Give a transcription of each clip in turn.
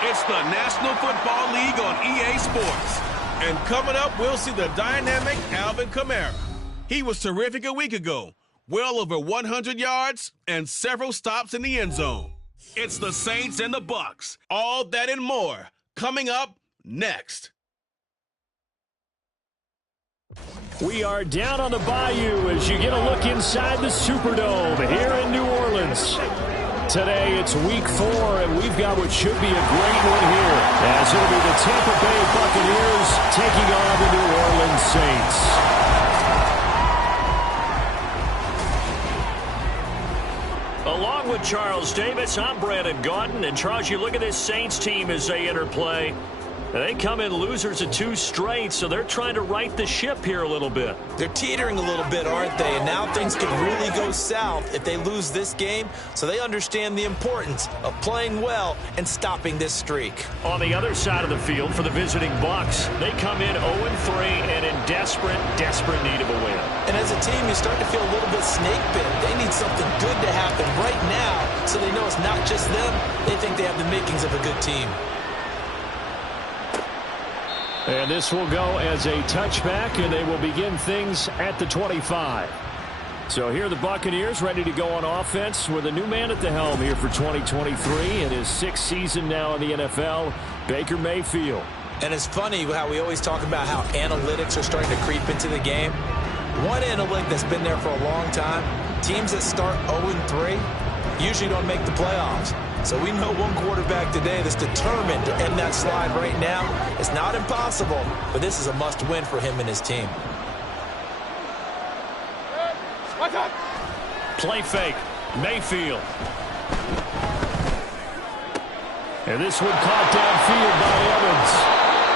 It's the National Football League on EA Sports. And coming up, we'll see the dynamic Alvin Kamara. He was terrific a week ago. Well over 100 yards and several stops in the end zone. It's the Saints and the Bucs. All that and more coming up next. We are down on the bayou as you get a look inside the Superdome here in New Orleans. Today it's week 4, and we've got what should be a great one here, as it'll be the Tampa Bay Buccaneers taking on the New Orleans Saints. Along with Charles Davis, I'm Brandon Gaudin, and Charles, you look at this Saints team as they interplay. They come in losers of 2 straight, so they're trying to right the ship here a little bit. They're teetering a little bit, aren't they? And now things could really go south if they lose this game, so they understand the importance of playing well and stopping this streak. On the other side of the field for the visiting Bucs, they come in 0-3 and in desperate need of a win. And as a team, you start to feel a little bit snake bit. They need something good to happen right now so they know it's not just them. They think they have the makings of a good team. And this will go as a touchback, and they will begin things at the 25. So here are the Buccaneers ready to go on offense with a new man at the helm here for 2023 in his 6th season now in the NFL, Baker Mayfield. And it's funny how we always talk about how analytics are starting to creep into the game. One analytic that's been there for a long time, teams that start 0-3 usually don't make the playoffs. So we know one quarterback today that's determined to end that slide right now. It's not impossible, but this is a must-win for him and his team. Play fake. Mayfield. And this one caught downfield by Evans.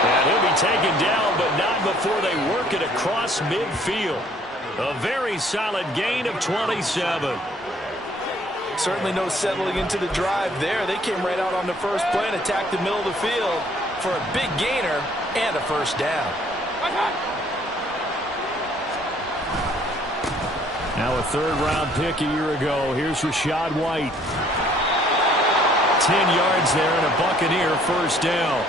And he'll be taken down, but not before they work it across midfield. A very solid gain of 27. Certainly no settling into the drive there. They came right out on the first play and attacked the middle of the field for a big gainer and a first down. Now a 3rd-round pick a year ago. Here's Rachaad White. 10 yards there and a Buccaneer first down.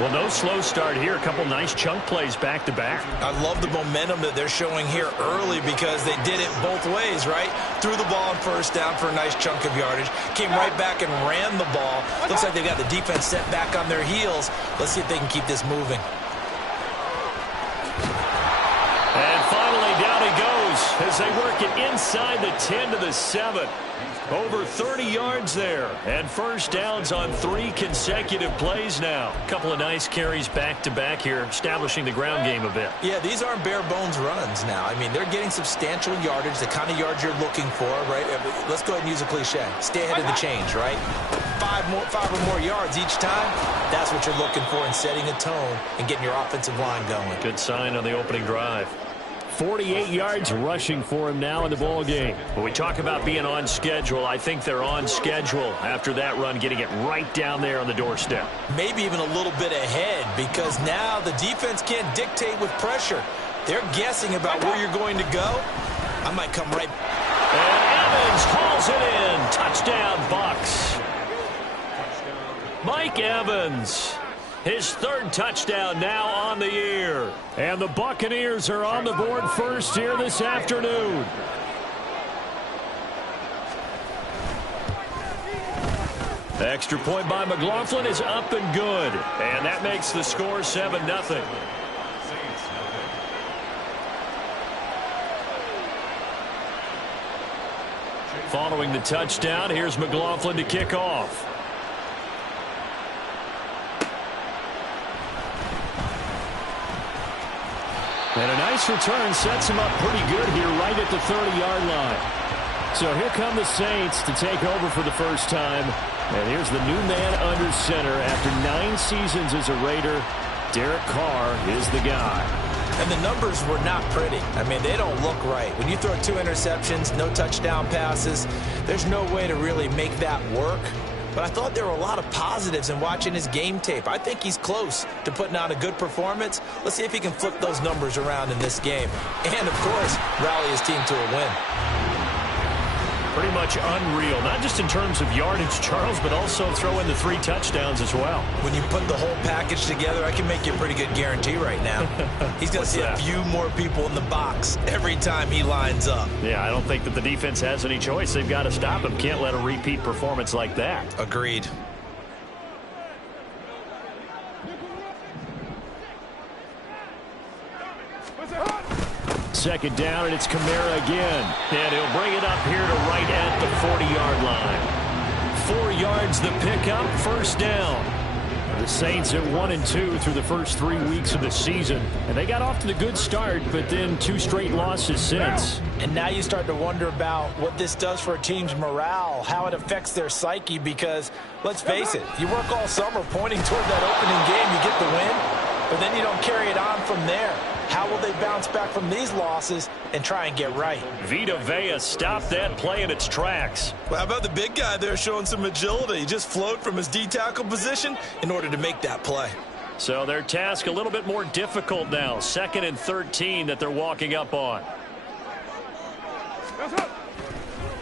Well, no slow start here. A couple nice chunk plays back-to-back. I love the momentum that they're showing here early because they did it both ways, right? Threw the ball on first down for a nice chunk of yardage. Came right back and ran the ball. Looks like they got the defense set back on their heels. Let's see if they can keep this moving. And finally, down he goes as they work it inside the 10 to the 7. Over 30 yards there, and first downs on 3 consecutive plays now. A couple of nice carries back-to-back here, establishing the ground game a bit. Yeah, these aren't bare-bones runs now. I mean, they're getting substantial yardage, the kind of yards you're looking for, right? Let's go ahead and use a cliche. Stay ahead of the change, right? Five or more yards each time, that's what you're looking for in setting a tone and getting your offensive line going. Good sign on the opening drive. 48 yards rushing for him now in the ball game. When we talk about being on schedule, I think they're on schedule after that run, getting it right down there on the doorstep. Maybe even a little bit ahead because now the defense can't dictate with pressure. They're guessing about where you're going to go. I might come right. And Evans hauls it in. Touchdown, Bucs. Mike Evans. His 3rd touchdown now on the year. And the Buccaneers are on the board first here this afternoon. Extra point by McLaughlin is up and good. And that makes the score 7-0. Following the touchdown, here's McLaughlin to kick off. And a nice return sets him up pretty good here right at the 30-yard line. So here come the Saints to take over for the first time. And here's the new man under center. After 9 seasons as a Raider, Derek Carr is the guy. And the numbers were not pretty. I mean, they don't look right. When you throw 2 interceptions, no touchdown passes, there's no way to really make that work. But I thought there were a lot of positives in watching his game tape. I think he's close to putting out a good performance. Let's see if he can flip those numbers around in this game. And, of course, rally his team to a win. Pretty much unreal, not just in terms of yardage, Charles, but also throw in the 3 touchdowns as well. When you put the whole package together, I can make you a pretty good guarantee right now. He's going to see a few more people in the box every time he lines up. Yeah, I don't think that the defense has any choice. They've got to stop him. Can't let a repeat performance like that. Agreed. Second down, and it's Kamara again. And he'll bring it up here to right at the 40-yard line. 4 yards the pickup, first down. The Saints at 1-2 through the first 3 weeks of the season. And they got off to the good start, but then 2 straight losses since. And now you start to wonder about what this does for a team's morale, how it affects their psyche, because, let's face it, you work all summer pointing toward that opening game, you get the win, but then you don't carry it on from there. How will they bounce back from these losses and try and get right? Vita Vea stopped that play in its tracks. Well, how about the big guy there showing some agility? He just flowed from his D-tackle position in order to make that play. So their task a little bit more difficult now. 2nd and 13 that they're walking up on.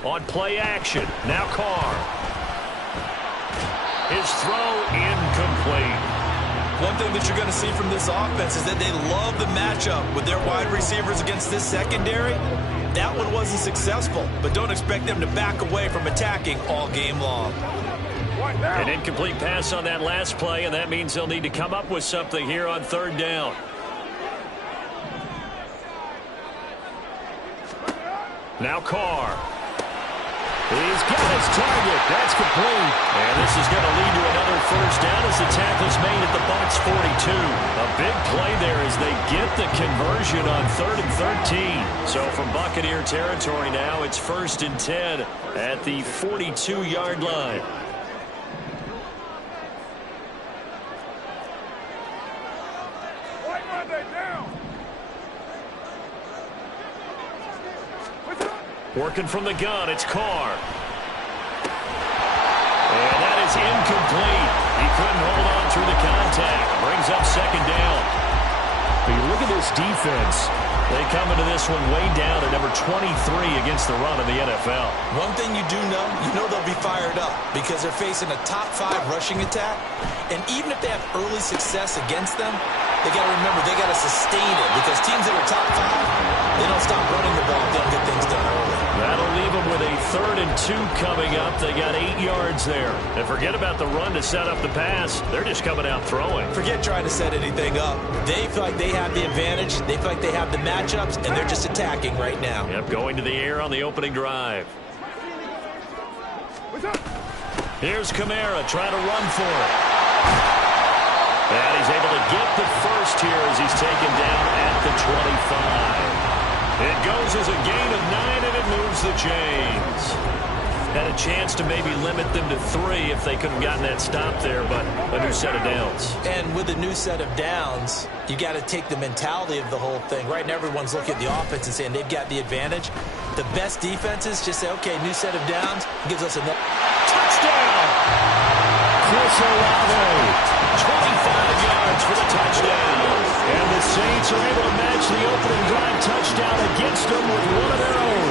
On play action. Now Carr. His throw incomplete. One thing that you're going to see from this offense is that they love the matchup with their wide receivers against this secondary. That one wasn't successful, but don't expect them to back away from attacking all game long. An incomplete pass on that last play, and that means they'll need to come up with something here on 3rd down. Now Carr. He's got his target. That's complete. And this is going to lead to another first down as the tackle's made at the Bucs 42. A big play there as they get the conversion on 3rd and 13. So from Buccaneer territory now, it's 1st and 10 at the 42-yard line. Working from the gun, it's Carr. And that is incomplete. He couldn't hold on through the contact. Brings up 2nd down. But you look at this defense, They come into this one way down at number 23 against the run in the NFL. One thing you do know, they'll be fired up because they're facing a top 5 rushing attack. And even if they have early success against them, they got to remember they got to sustain it because teams that are top 5, they don't stop running the ball if they don't get things done early. That'll leave them with a 3rd and 2 coming up. They got 8 yards there. And forget about the run to set up the pass. They're just coming out throwing. Forget trying to set anything up. They feel like they have the advantage. They feel like they have the matchups, and they're just attacking right now. Yep, going to the air on the opening drive. Here's Kamara trying to run for it. And he's able to get the first here as he's taken down at the 25. It goes as a gain of 9, and it moves the chains. Had a chance to maybe limit them to 3 if they could have gotten that stop there, but a new set of downs. And with a new set of downs, you got to take the mentality of the whole thing. Right now, everyone's looking at the offense and saying they've got the advantage. The best defenses just say, okay, new set of downs gives us another touchdown. Chris Olave, 25 yards for the touchdown. And the Saints are able to match the opening drive touchdown against them with one of their own.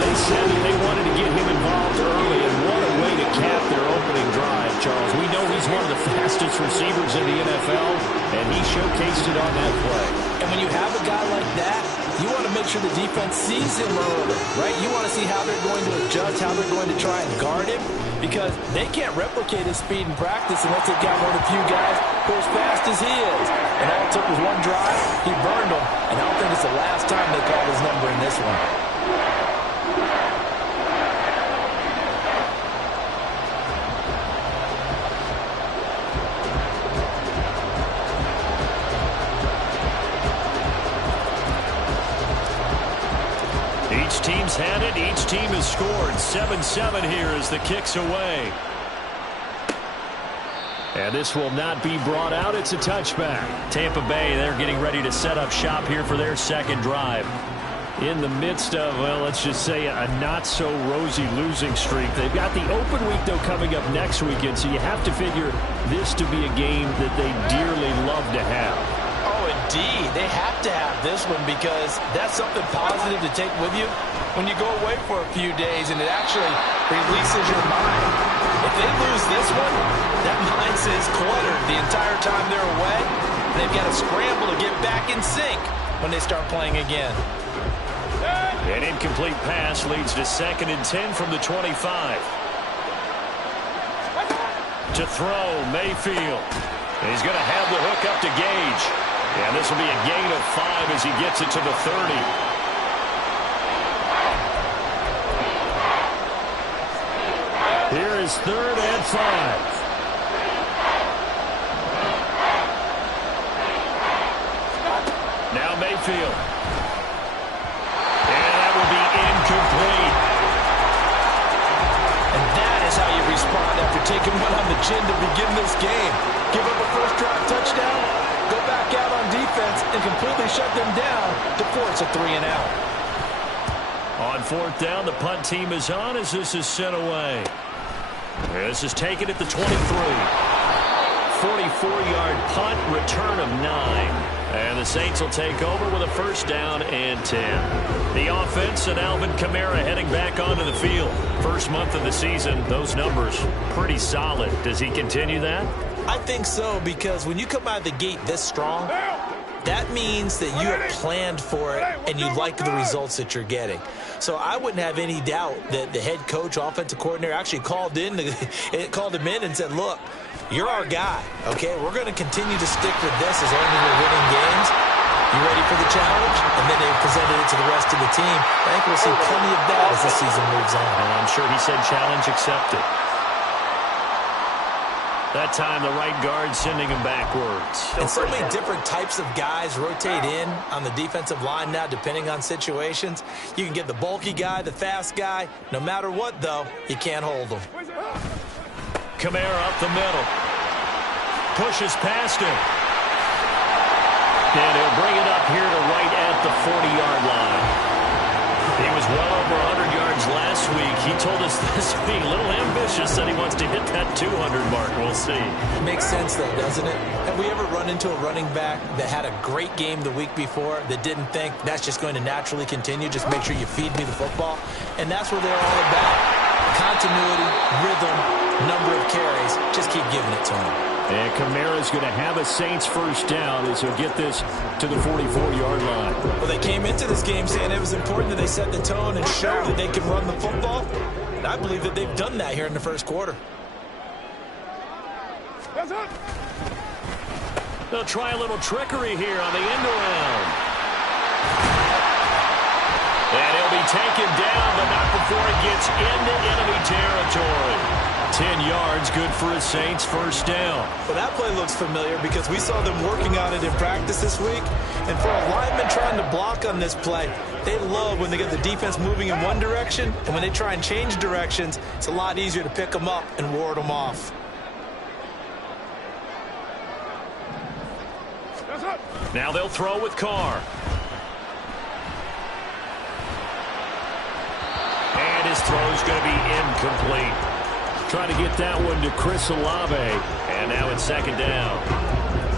They said that they wanted to get him involved early, and what a way to cap their opening drive, Charles. We know he's one of the fastest receivers in the NFL, and he showcased it on that play. And when you have a guy like that, you want to make sure the defense sees him early, right? You want to see how they're going to adjust, how they're going to try and guard him, because they can't replicate his speed in practice unless they've got one of the few guys who are as fast as he is. And all it took was one drive, he burned them, and I don't think it's the last time they called his number in this one. Each team's had it. Each team has scored. 7-7 here as the kick's away. And this will not be brought out. It's a touchback. Tampa Bay, they're getting ready to set up shop here for their second drive. In the midst of, well, let's just say a not-so-rosy losing streak. They've got the open week, though, coming up next weekend, so you have to figure this to be a game that they dearly love to have. Oh, indeed. They have to have this one because that's something positive to take with you when you go away for a few days, and it actually releases your mind. If they lose this one, that mind stays cluttered the entire time they're away, and they've got to scramble to get back in sync when they start playing again. An incomplete pass leads to 2nd and 10 from the 25. To throw, Mayfield. And he's going to have the hook up to Gage. And this will be a gain of 5 as he gets it to the 30. Here is 3rd and 5. Now Mayfield. And that will be incomplete. And that is how you respond after taking one on the chin to begin this game. Give up a first drive touchdown, go back out on defense, and completely shut them down to force a 3-and-out. On 4th down, the punt team is on as this is sent away. This is taken at the 23. 44-yard punt, return of 9. And the Saints will take over with a 1st down and 10. The offense and Alvin Kamara heading back onto the field. First month of the season, those numbers pretty solid. Does he continue that? I think so, because when you come out of the gate this strong, that means that you have planned for it and you like the results that you're getting. So I wouldn't have any doubt that the head coach, offensive coordinator, actually called him in and said, look, you're our guy, okay? We're going to continue to stick with this as long as we're winning games. You ready for the challenge? And then they presented it to the rest of the team. I think we'll see plenty of that as the season moves on. And I'm sure he said challenge accepted. That time, the right guard sending him backwards. And so many different types of guys rotate in on the defensive line now, depending on situations. You can get the bulky guy, the fast guy. No matter what, though, you can't hold them. Kamara up the middle. Pushes past him. And he'll bring it up here to right at the 40-yard line. He was well over 100 yards yards last week. He told us this week, a little ambitious, said he wants to hit that 200 mark. We'll see. Makes sense, though, doesn't it? Have we ever run into a running back that had a great game the week before that didn't think that's just going to naturally continue? Just make sure you feed me the football. And that's what they're all about. Continuity, rhythm, number of carries. Just keep giving it to him. And Kamara's going to have a Saints first down as he'll get this to the 44-yard line. Well, they came into this game saying it was important that they set the tone and show that they can run the football. And I believe that they've done that here in the first quarter. They'll try a little trickery here on the end around. And he'll be taken down, but not before it gets into enemy territory. 10 yards, good for a Saints first down. Well, that play looks familiar because we saw them working on it in practice this week. And for a lineman trying to block on this play, they love when they get the defense moving in one direction. And when they try and change directions, it's a lot easier to pick them up and ward them off. Now they'll throw with Carr. And his throw's going to be incomplete. Trying to get that one to Chris Olave. And now it's second down.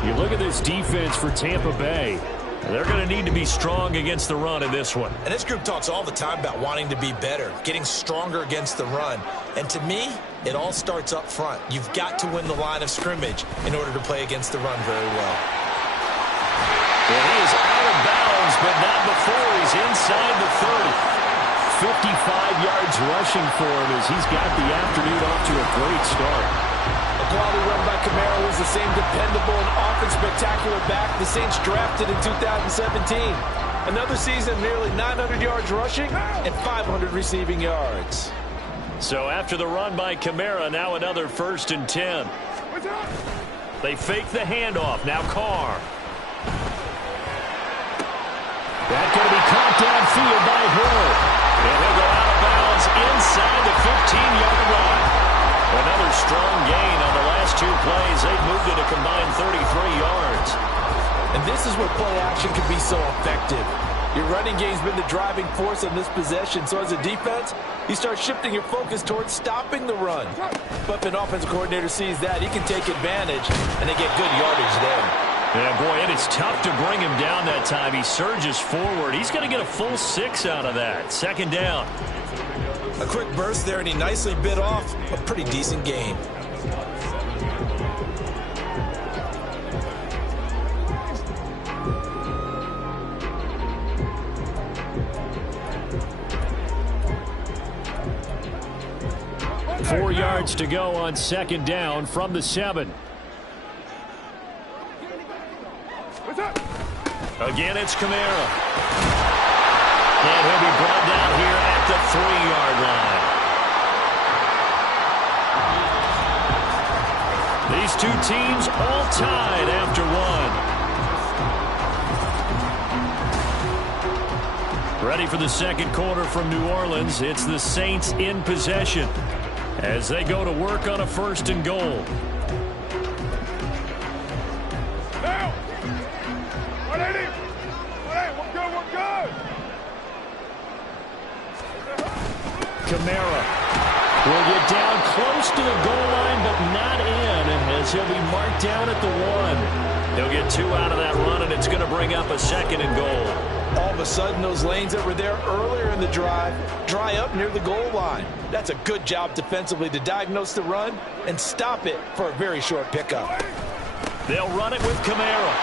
You look at this defense for Tampa Bay. They're going to need to be strong against the run in this one. And this group talks all the time about wanting to be better, getting stronger against the run. And to me, it all starts up front. You've got to win the line of scrimmage in order to play against the run very well. And he is out of bounds, but not before he's inside the 30. 55 yards rushing for him as he's got the afternoon off to a great start. A quality run by Kamara was the same dependable and often spectacular back the Saints drafted in 2017. Another season, nearly 900 yards rushing and 500 receiving yards. So after the run by Kamara, now another 1st and 10. They fake the handoff. Now Carr. That's going to be caught downfield by Hill. And he'll go out of bounds inside the 15-yard line. Another strong gain on the last 2 plays. They've moved it a combined 33 yards. And this is where play action can be so effective. Your running game's been the driving force on this possession. So as a defense, you start shifting your focus towards stopping the run. But if an offensive coordinator sees that, he can take advantage, and they get good yardage there. Yeah, boy, and it's tough to bring him down that time. He surges forward. He's going to get a full 6 out of that. Second down. A quick burst there, and he nicely bit off a pretty decent gain. Four yards to go on second down from the 7. Again, it's Kamara. And he'll be brought down here at the 3-yard line. These two teams all tied after one. Ready for the second quarter from New Orleans. It's the Saints in possession as they go to work on a 1st and goal. Kamara will get down close to the goal line, but not in, as he'll be marked down at the 1. He'll get 2 out of that run, and it's going to bring up a 2nd and goal. All of a sudden, those lanes that were there earlier in the drive dry up near the goal line. That's a good job defensively to diagnose the run and stop it for a very short pickup. They'll run it with Kamara.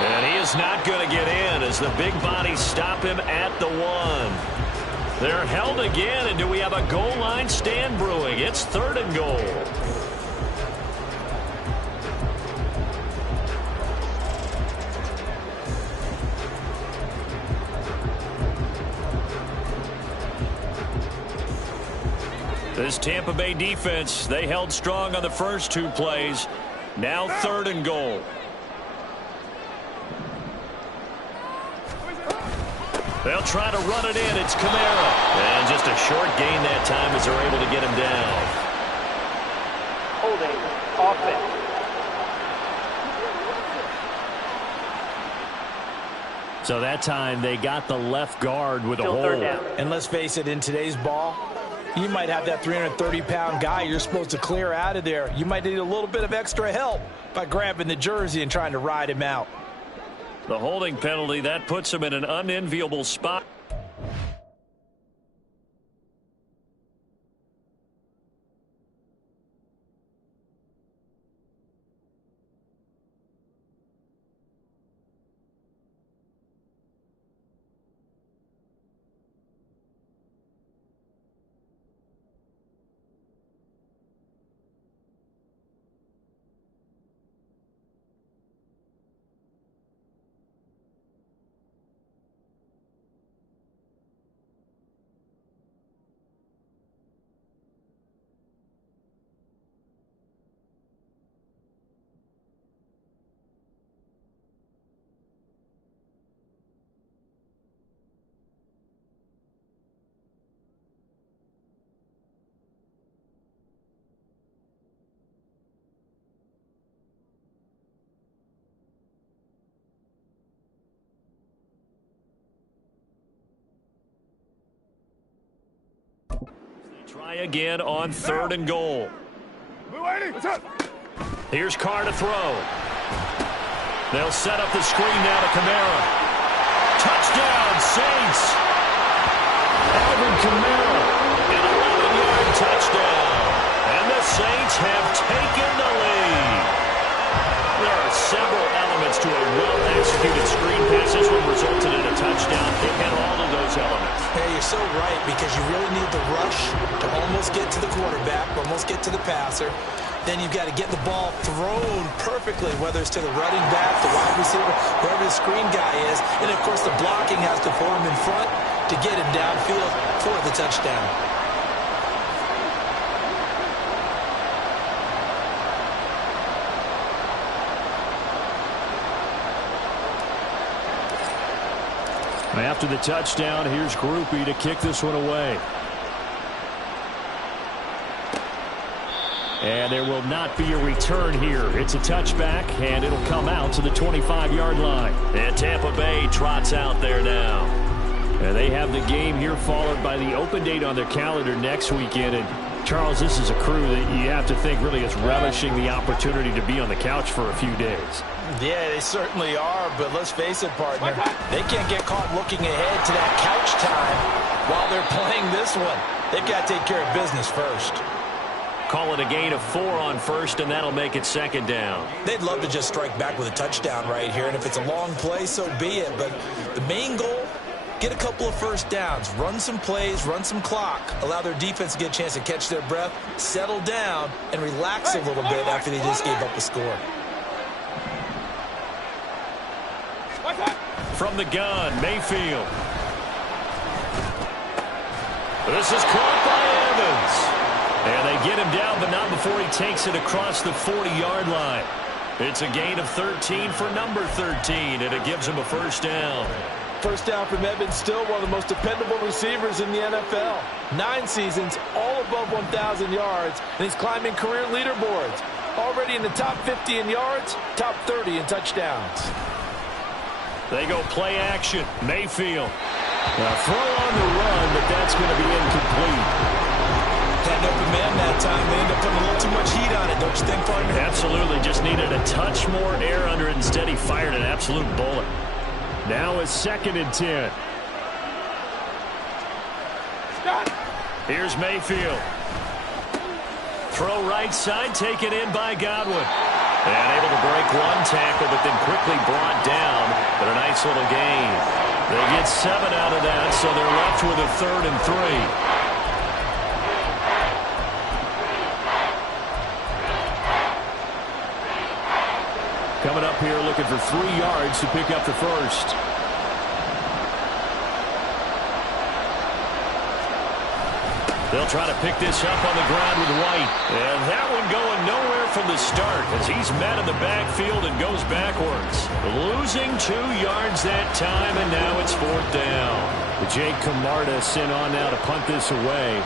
And he is not going to get in as the big bodies stop him at the 1. They're held again, and do we have a goal line stand brewing? It's 3rd and goal. This Tampa Bay defense, they held strong on the first 2 plays. Now 3rd and goal. They'll try to run it in. It's Kamara. And just a short gain that time as they're able to get him down. Holding offense. So that time they got the left guard with a hold. And let's face it, in today's ball, you might have that 330-pound guy you're supposed to clear out of there. You might need a little bit of extra help by grabbing the jersey and trying to ride him out. The holding penalty, that puts him in an unenviable spot. Try again on 3rd and goal. Here's Carr to throw. They'll set up the screen now to Kamara. Touchdown, Saints. Alvin Kamara, an 11-yard touchdown. And the Saints have taken the lead. There are several elements to a well-executed screen pass. This one resulted in a touchdown. They had all of those elements. Hey, you're so right, because you really need the rush to almost get to the quarterback, almost get to the passer. Then you've got to get the ball thrown perfectly, whether it's to the running back, the wide receiver, wherever the screen guy is. And, of course, the blocking has to form in front to get him downfield for the touchdown. After the touchdown, here's Grupe to kick this one away. And there will not be a return here. It's a touchback, and it'll come out to the 25-yard line. And Tampa Bay trots out there now. And they have the game here followed by the open date on their calendar next weekend. And Charles, this is a crew that you have to think really is relishing the opportunity to be on the couch for a few days. Yeah, they certainly are, but let's face it, partner. They can't get caught looking ahead to that couch time while they're playing this one. They've got to take care of business first. Call it a gain of 4 on 1st, and that'll make it 2nd down. They'd love to just strike back with a touchdown right here, and if it's a long play, so be it. But the main goal, get a couple of first downs, run some plays, run some clock, allow their defense to get a chance to catch their breath, settle down, and relax a little bit after they just gave up a score. From the gun, Mayfield. This is caught by Evans. And they get him down, but not before he takes it across the 40-yard line. It's a gain of 13 for number 13, and it gives him a first down. First down from Evans, still one of the most dependable receivers in the NFL. 9 seasons, all above 1,000 yards, and he's climbing career leaderboards. Already in the top 50 in yards, top 30 in touchdowns. They go play action. Mayfield. Throw on the run, but that's going to be incomplete. Had an open man that time. They end up putting a little too much heat on it, don't you think, partner? Absolutely. Just needed a touch more air under it. Instead, he fired an absolute bullet. Now it's 2nd and 10. Here's Mayfield. Throw right side, taken in by Godwin. And able to break one tackle, but then quickly brought down. But a nice little gain. They get 7 out of that, so they're left with a 3rd and 3. Coming up here looking for 3 yards to pick up the first. They'll try to pick this up on the ground with White. And that one going nowhere from the start as he's met in the backfield and goes backwards. Losing 2 yards that time, and now it's 4th down. Jake Camarda sent on now to punt this away.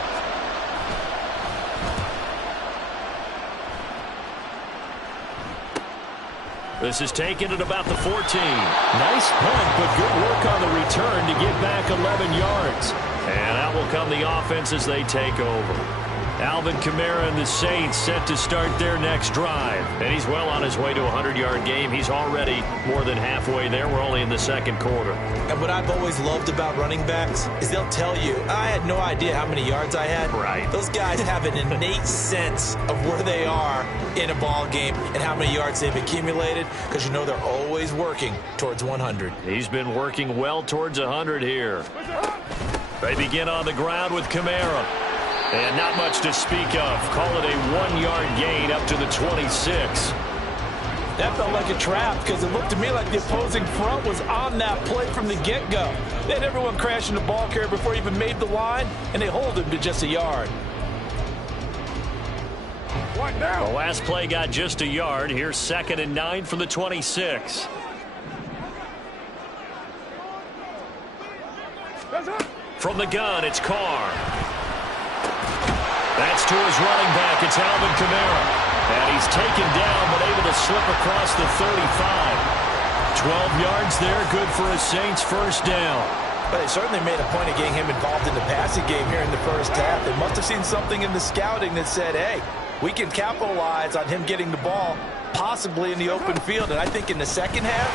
This is taken at about the 14. Nice punt, but good work on the return to get back 11 yards. And out will come the offense as they take over. Alvin Kamara and the Saints set to start their next drive. And he's well on his way to a 100-yard game. He's already more than halfway there. We're only in the second quarter. And what I've always loved about running backs is they'll tell you, I had no idea how many yards I had. Right. Those guys have an innate sense of where they are in a ball game and how many yards they've accumulated, because you know they're always working towards 100. He's been working well towards 100 here. They begin on the ground with Kamara. And not much to speak of. Call it a 1-yard gain up to the 26. That felt like a trap because it looked to me like the opposing front was on that play from the get-go. They had everyone crashing the ball carrier before he even made the line, and they hold him to just a yard. The last play got just a yard. Here's 2nd and 9 from the 26. From the gun, it's Carr. That's to his running back. It's Alvin Kamara. And he's taken down but able to slip across the 35. 12 yards there. Good for a Saints first down. But they certainly made a point of getting him involved in the passing game here in the first half. They must have seen something in the scouting that said, hey, we can capitalize on him getting the ball possibly in the open field. And I think in the second half,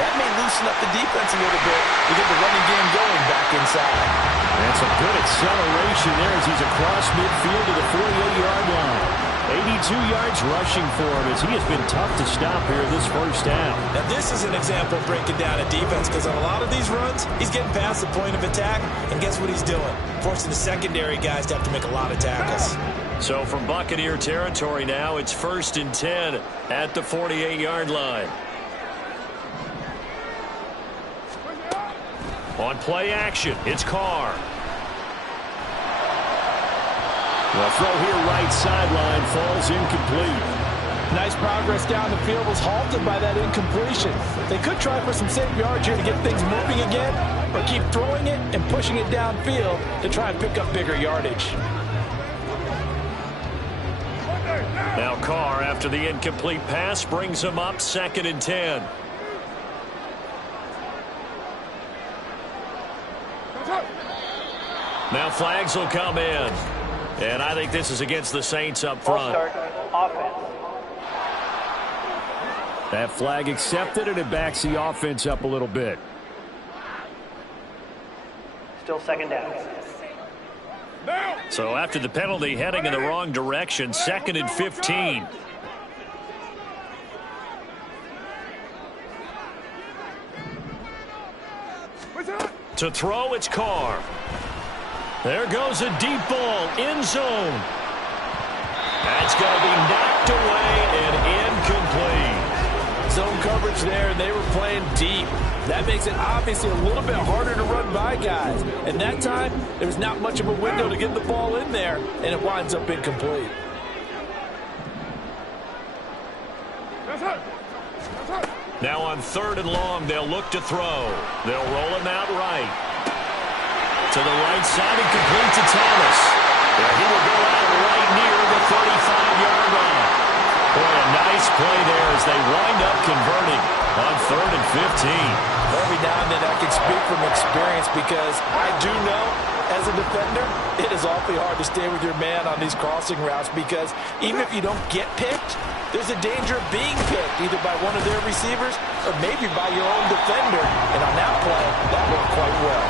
that may loosen up the defense a little bit to get the running game going back inside. And some good acceleration there as he's across midfield to the 48-yard line. 82 yards rushing for him as he has been tough to stop here this first half. Now this is an example of breaking down a defense, because on a lot of these runs, he's getting past the point of attack, and guess what he's doing? Forcing the secondary guys to have to make a lot of tackles. So from Buccaneer territory now, it's 1st and 10 at the 48-yard line. On play action, it's Carr. The throw here right sideline falls incomplete. Nice progress down the field was halted by that incompletion. They could try for some safe yards here to get things moving again, or keep throwing it and pushing it downfield to try and pick up bigger yardage. Now Carr, after the incomplete pass, brings him up 2nd and 10. Now flags will come in. And I think this is against the Saints up front. That flag accepted, and it backs the offense up a little bit. Still 2nd down. So after the penalty, heading in the wrong direction, 2nd and 15. To throw, it's Carr. There goes a deep ball, end zone. That's going to be knocked away and incomplete. Zone coverage there, and they were playing deep. That makes it obviously a little bit harder to run by guys. And that time, there's not much of a window to get the ball in there, and it winds up incomplete. Now on 3rd and long, they'll look to throw. They'll roll him out right. To the right side and complete to Thomas. Yeah, he will go out right near the 35-yard line. Boy, a nice play there as they wind up converting on 3rd and 15. Every now and then I can speak from experience, because I do know as a defender, it is awfully hard to stay with your man on these crossing routes, because even if you don't get picked, there's a danger of being picked either by one of their receivers or maybe by your own defender. And on that play, that worked quite well.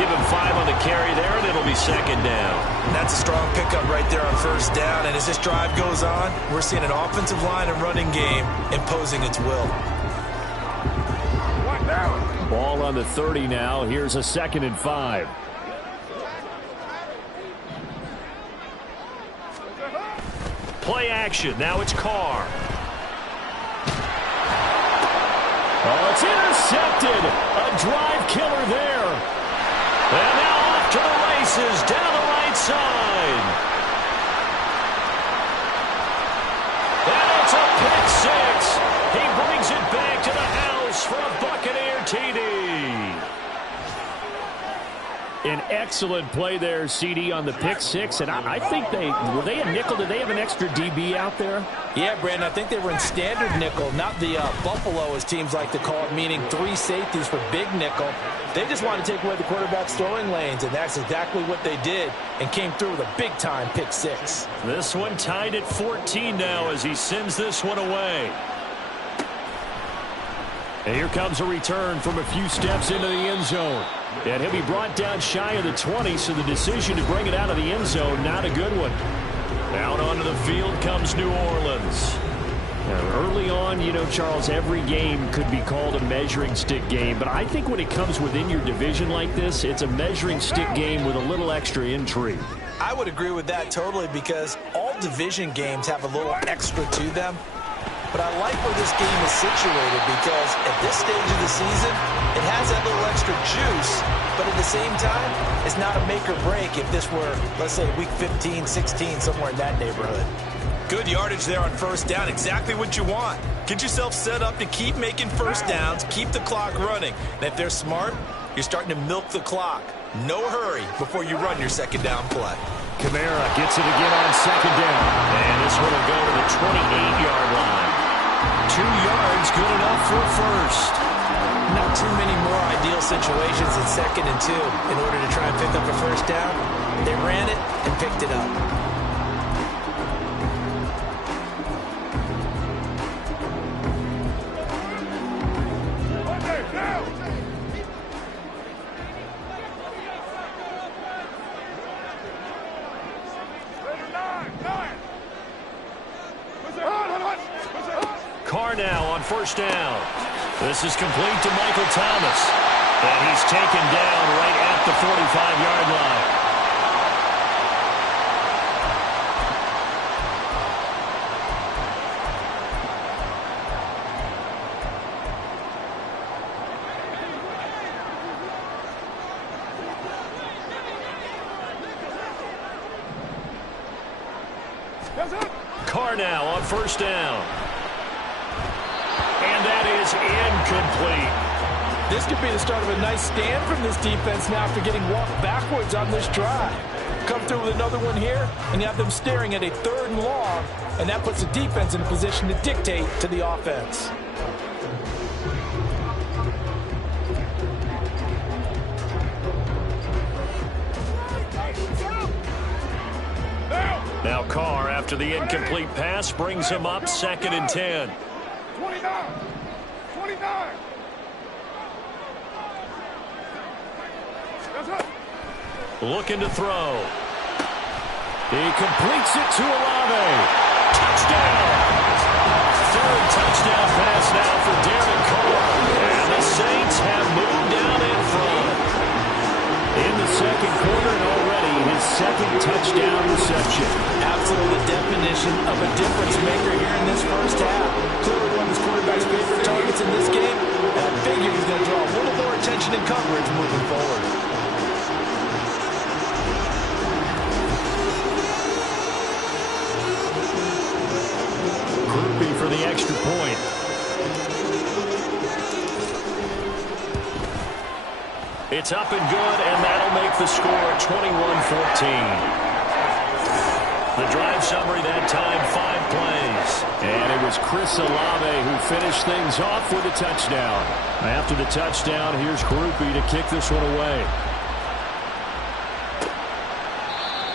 Give him 5 on the carry there, and it'll be 2nd down. And that's a strong pickup right there on 1st down. And as this drive goes on, we're seeing an offensive line and running game imposing its will. Ball on the 30 now. Here's a 2nd and 5. Play action. Now it's Carr. Oh, it's intercepted. A drive killer there. And now off to the races down the right side. And it's a pick six. He brings it back to the house for a Buccaneer TD. An excellent play there, CD, on the pick six. And I think were they a nickel? Did they have an extra DB out there? Yeah, Brandon, I think they were in standard nickel, not the Buffalo, as teams like to call it, meaning 3 safeties for big nickel. They just wanted to take away the quarterback's throwing lanes, and that's exactly what they did, and came through with a big-time pick six. This one tied at 14 now as he sends this one away. And here comes a return from a few steps into the end zone. And he'll be brought down shy of the 20, so the decision to bring it out of the end zone, not a good one. Out onto the field comes New Orleans. Now, early on, you know, Charles, every game could be called a measuring stick game. But I think when it comes within your division like this, it's a measuring stick game with a little extra intrigue. I would agree with that totally, because all division games have a little extra to them. But I like where this game is situated, because at this stage of the season, it has that little extra juice, but at the same time, it's not a make or break if this were, let's say, week 15, 16, somewhere in that neighborhood. Good yardage there on first down, exactly what you want. Get yourself set up to keep making first downs, keep the clock running. And if they're smart, you're starting to milk the clock. No hurry before you run your second down play. Kamara gets it again on second down. And this one will go to the 28-yard line. 2 yards, good enough for first. Not too many more ideal situations in 2nd and 2 in order to try and pick up a first down. They ran it and picked it up. Carr now on first down. This is complete to Michael Thomas. And he's taken down right at the 45-yard line. Carr now on first down. And that is incomplete. This could be the start of a nice stand from this defense now after getting walked backwards on this drive. Come through with another one here, and you have them staring at a 3rd and long, and that puts the defense in a position to dictate to the offense. Now Carr, after the incomplete pass, brings him up 2nd and 10. 29. Looking to throw. He completes it to Olave. Touchdown! 3rd touchdown pass now for Derek Carr. And the Saints have moved down in front. In the 2nd quarter, and already his 2nd touchdown reception. Absolutely the definition of a difference maker here in this first half. Clearly one of his quarterback's favorite targets in this game. And I figure he's going to draw a little more attention and coverage moving forward. Groupie for the extra point. It's up and good, and that'll make the score 21-14. The drive summary that time, 5 plays. And it was Chris Olave who finished things off with a touchdown. After the touchdown, here's Groupie to kick this one away.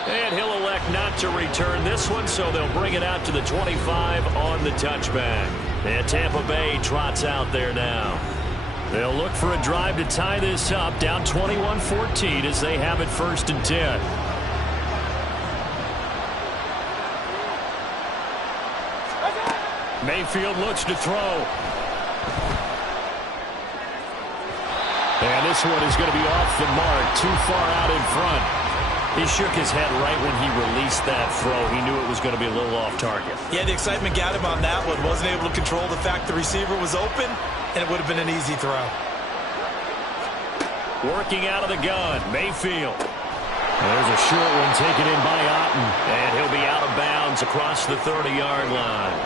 And he'll elect not to return this one, so they'll bring it out to the 25 on the touchback. And Tampa Bay trots out there now. They'll look for a drive to tie this up, down 21-14 as they have it 1st and 10. Mayfield looks to throw. And this one is going to be off the mark, too far out in front. He shook his head right when he released that throw. He knew it was going to be a little off target. Yeah, the excitement got him on that one. Wasn't able to control the fact the receiver was open, and it would have been an easy throw. Working out of the gun, Mayfield. There's a short one taken in by Otten, and he'll be out of bounds across the 30-yard line.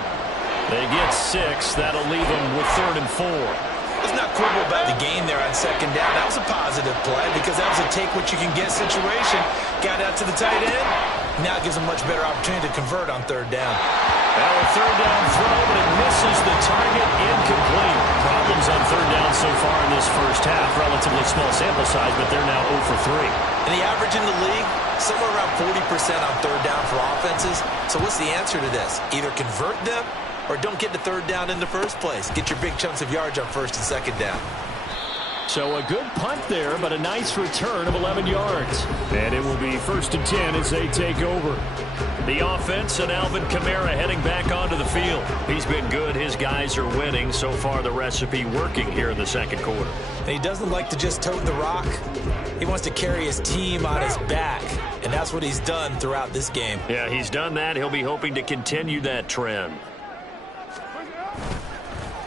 They get 6. That'll leave them with 3rd and 4. Let's not quibble about the gain there on second down. That was a positive play because that was a take-what-you-can-get situation. Got out to the tight end. Now it gives a much better opportunity to convert on third down. Now a third down throw, but it misses the target, incomplete. Problems on third down so far in this first half. Relatively small sample size, but they're now 0 for 3. And the average in the league, somewhere around 40% on third down for offenses. So what's the answer to this? Either convert them or don't get to third down in the first place. Get your big chunks of yards on first and second down. So a good punt there, but a nice return of 11 yards. And it will be 1st and 10 as they take over. The offense and Alvin Kamara heading back onto the field. He's been good. His guys are winning. So far, the recipe working here in the second quarter. And he doesn't like to just tote the rock. He wants to carry his team on his back. And that's what he's done throughout this game. Yeah, he's done that. He'll be hoping to continue that trend.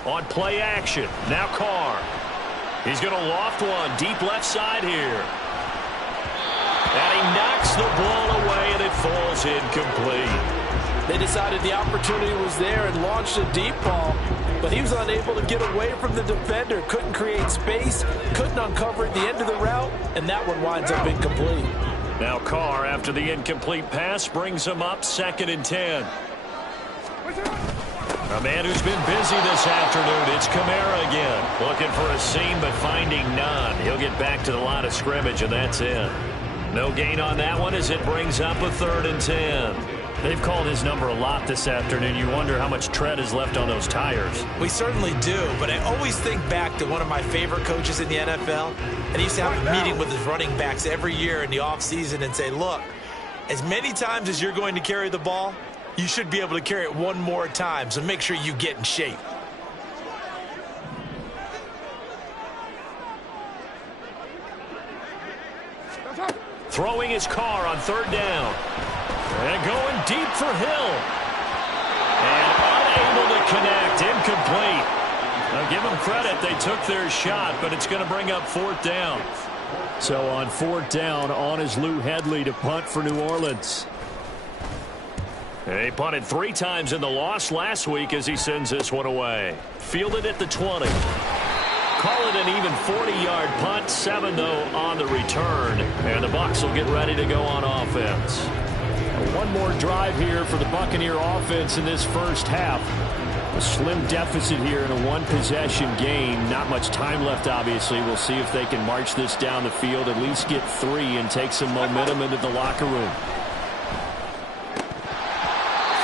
On play action, now Carr. He's going to loft one deep left side here. And he knocks the ball away, and it falls incomplete. They decided the opportunity was there and launched a deep ball, but he was unable to get away from the defender. Couldn't create space, couldn't uncover at the end of the route, and that one winds up incomplete. Now Carr, after the incomplete pass, brings him up 2nd and 10. A man who's been busy this afternoon, it's Kamara again. Looking for a seam, but finding none. He'll get back to the line of scrimmage, and that's it. No gain on that one as it brings up a 3rd and 10. They've called his number a lot this afternoon. You wonder how much tread is left on those tires. We certainly do, but I always think back to one of my favorite coaches in the NFL, and he used to have a meeting with his running backs every year in the offseason and say, look, as many times as you're going to carry the ball, you should be able to carry it one more time, so make sure you get in shape. Throwing his Carr on 3rd down. And going deep for Hill. And unable to connect. Incomplete. Now give them credit. They took their shot, but it's going to bring up 4th down. So on 4th down, on is Lou Hedley to punt for New Orleans. He punted 3 times in the loss last week as he sends this one away. Fielded at the 20. Call it an even 40-yard punt. 7, though, on the return. And the Bucs will get ready to go on offense. One more drive here for the Buccaneer offense in this first half. A slim deficit here in a one-possession game. Not much time left, obviously. We'll see if they can march this down the field, at least get 3, and take some momentum into the locker room.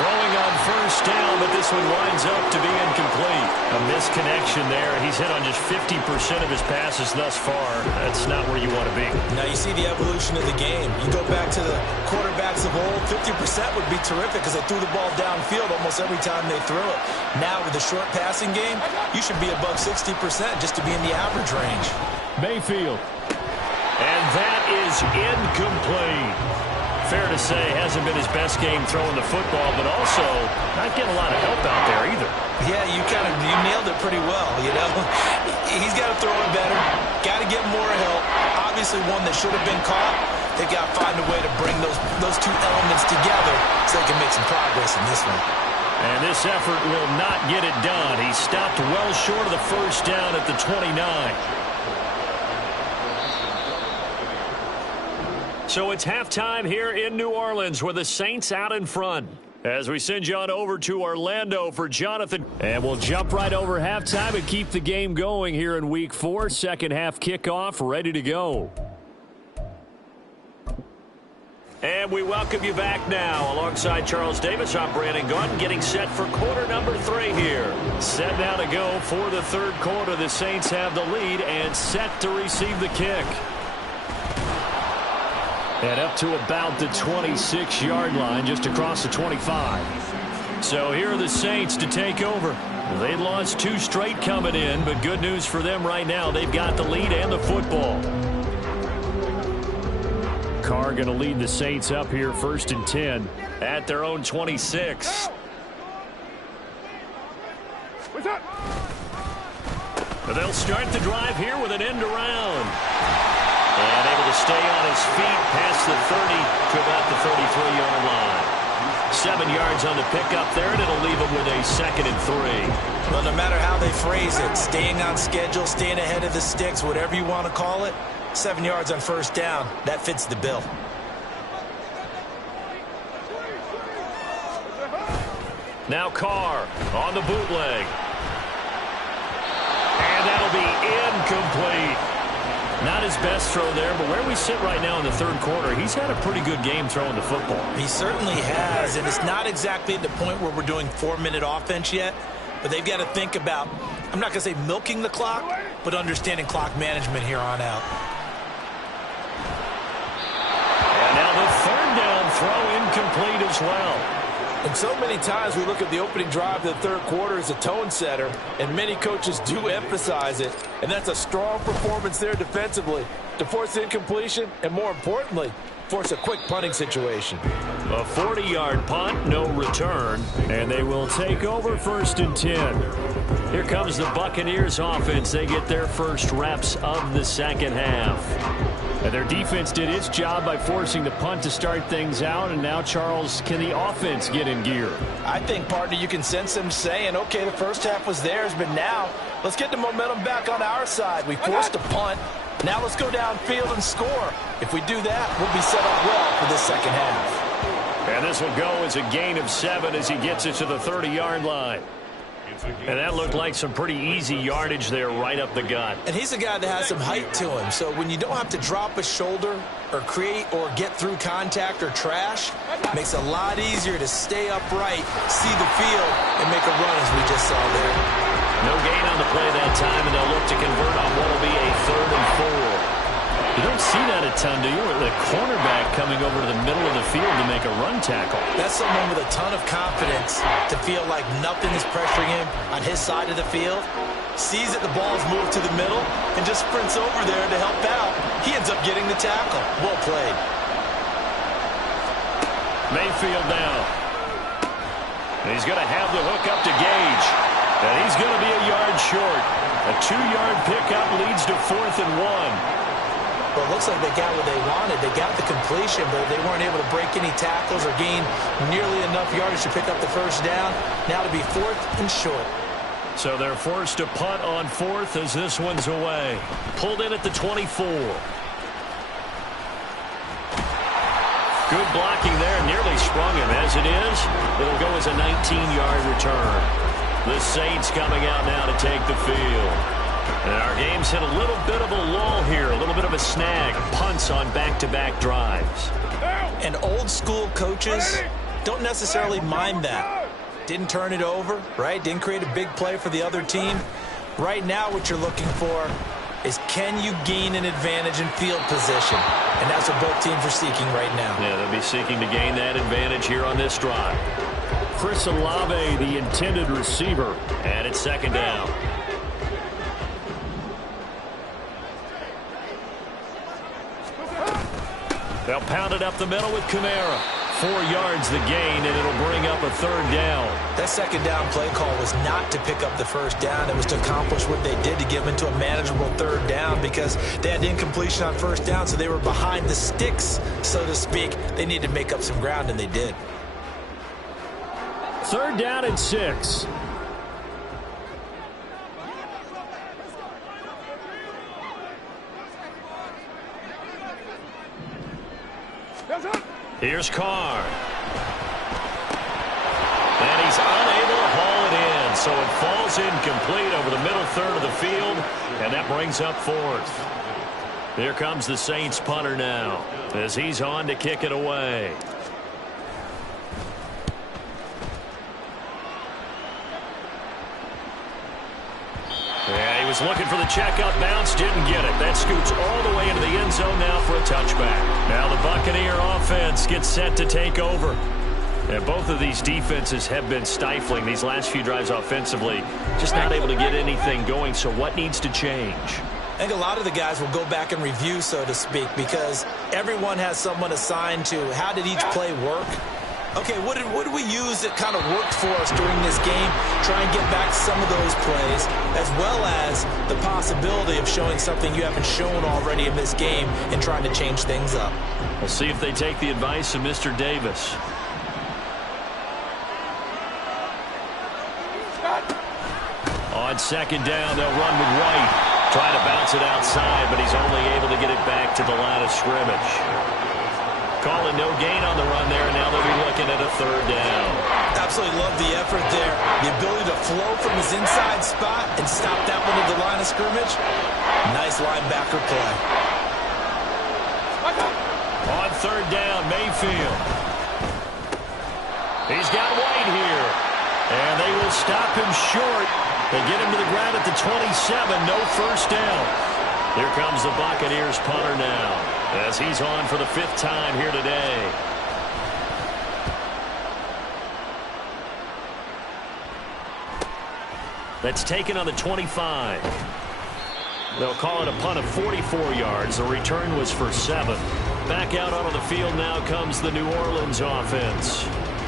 Throwing on 1st down, but this one winds up to be incomplete. A misconnection there. He's hit on just 50% of his passes thus far. That's not where you want to be. Now you see the evolution of the game. You go back to the quarterbacks of old, 50% would be terrific because they threw the ball downfield almost every time they threw it. Now with the short passing game, you should be above 60% just to be in the average range. Mayfield. And that is incomplete. Fair to say, hasn't been his best game throwing the football, but also not getting a lot of help out there either. Yeah, you nailed it pretty well, you know. He's got to throw it better, got to get more help. Obviously one that should have been caught. They've got to find a way to bring those 2 elements together so they can make some progress in this one. And this effort will not get it done. He stopped well short of the 1st down at the 29. So it's halftime here in New Orleans with the Saints out in front. As we send you on over to Orlando for Jonathan. And we'll jump right over halftime and keep the game going here in Week 4. Second half kickoff ready to go. And we welcome you back now. Alongside Charles Davis, I'm Brandon Gaudin, getting set for quarter number 3 here. Set now to go for the 3rd quarter. The Saints have the lead and set to receive the kick. And up to about the 26-yard line, just across the 25. So here are the Saints to take over. They lost 2 straight coming in, but good news for them right now. They've got the lead and the football. Carr going to lead the Saints up here 1st and 10 at their own 26. But they'll start the drive here with an end around. And able to stay on his feet past the 30 to about the 33-yard line. 7 yards on the pickup there, and it'll leave them with a 2nd and 3. Well, no matter how they phrase it, staying on schedule, staying ahead of the sticks, whatever you want to call it, 7 yards on 1st down, that fits the bill. Now Carr on the bootleg. And that'll be incomplete. Not his best throw there, but where we sit right now in the 3rd quarter, he's had a pretty good game throwing the football. He certainly has, and it's not exactly at the point where we're doing 4-minute offense yet, but they've got to think about, I'm not going to say milking the clock, but understanding clock management here on out. And now the 3rd down throw incomplete as well. And so many times we look at the opening drive of the 3rd quarter as a tone setter, and many coaches do emphasize it. And that's a strong performance there defensively to force incompletion and, more importantly, force a quick punting situation. A 40-yard punt, no return, and they will take over 1st and 10. Here comes the Buccaneers offense. They get their first reps of the 2nd half. And their defense did its job by forcing the punt to start things out. And now, Charles, can the offense get in gear? I think, partner, you can sense them saying, okay, the 1st half was theirs, but now let's get the momentum back on our side. We forced a punt. Now let's go downfield and score. If we do that, we'll be set up well for this 2nd half. And this will go as a gain of 7 as he gets it to the 30-yard line. And that looked like some pretty easy yardage there right up the gut. And he's a guy that has some height to him. So when you don't have to drop a shoulder or create or get through contact or trash, it makes it a lot easier to stay upright, see the field, and make a run as we just saw there. No gain on the play that time, and they'll look to convert on what will be a 3rd and 4. You don't see that a ton, do you? The cornerback coming over to the middle of the field to make a run tackle. That's someone with a ton of confidence to feel like nothing is pressuring him on his side of the field. Sees that the ball's moved to the middle and just sprints over there to help out. He ends up getting the tackle. Well played. Mayfield now. And he's going to have the hook up to Gage. And he's going to be a yard short. A 2-yard pickup leads to 4th and 1. Well, it looks like they got what they wanted. They got the completion, but they weren't able to break any tackles or gain nearly enough yardage to pick up the 1st down. Now to be 4th and short. So they're forced to punt on 4th as this one's away. Pulled in at the 24. Good blocking there. Nearly sprung him. As it is, it'll go as a 19-yard return. The Saints coming out now to take the field. And our game's hit a little bit of a lull here, a little bit of a snag. Punts on back-to-back drives. And old-school coaches don't necessarily mind that. Didn't turn it over, right? Didn't create a big play for the other team. Right now what you're looking for is can you gain an advantage in field position? And that's what both teams are seeking right now. Yeah, they'll be seeking to gain that advantage here on this drive. Chris Olave, the intended receiver, and it's 2nd down. They'll pound it up the middle with Kamara. 4 yards the gain, and it'll bring up a 3rd down. That 2nd down play call was not to pick up the 1st down. It was to accomplish what they did to give into a manageable 3rd down because they had incompletion on 1st down, so they were behind the sticks, so to speak. They needed to make up some ground, and they did. 3rd down and 6. Here's Carr. And he's unable to haul it in, so it falls incomplete over the middle 3rd of the field, and that brings up 4th. Here comes the Saints punter now, as he's on to kick it away. Yeah, he was looking for the checkup bounce, didn't get it. That scoots all the way into the end zone now for a touchback. Now the Buccaneer offense gets set to take over. And both of these defenses have been stifling these last few drives offensively. Just not able to get anything going, so what needs to change? I think a lot of the guys will go back and review, so to speak, because everyone has someone assigned to how did each play work. Okay, what did we use that kind of worked for us during this game? Try and get back some of those plays, as well as the possibility of showing something you haven't shown already in this game and trying to change things up. We'll see if they take the advice of Mr. Davis. On second down, they'll run with White. Trying to bounce it outside, but he's only able to get it back to the line of scrimmage. Calling no gain on the run there, and now they'll be looking at a third down. Absolutely love the effort there. The ability to flow from his inside spot and stop that one at the line of scrimmage. Nice linebacker play. On third down, Mayfield. He's got White here. And they will stop him short. They get him to the ground at the 27. No first down. Here comes the Buccaneers punter now, as he's on for the 5th time here today. That's taken on the 25. They'll call it a punt of 44 yards. The return was for 7. Back out onto the field now comes the New Orleans offense.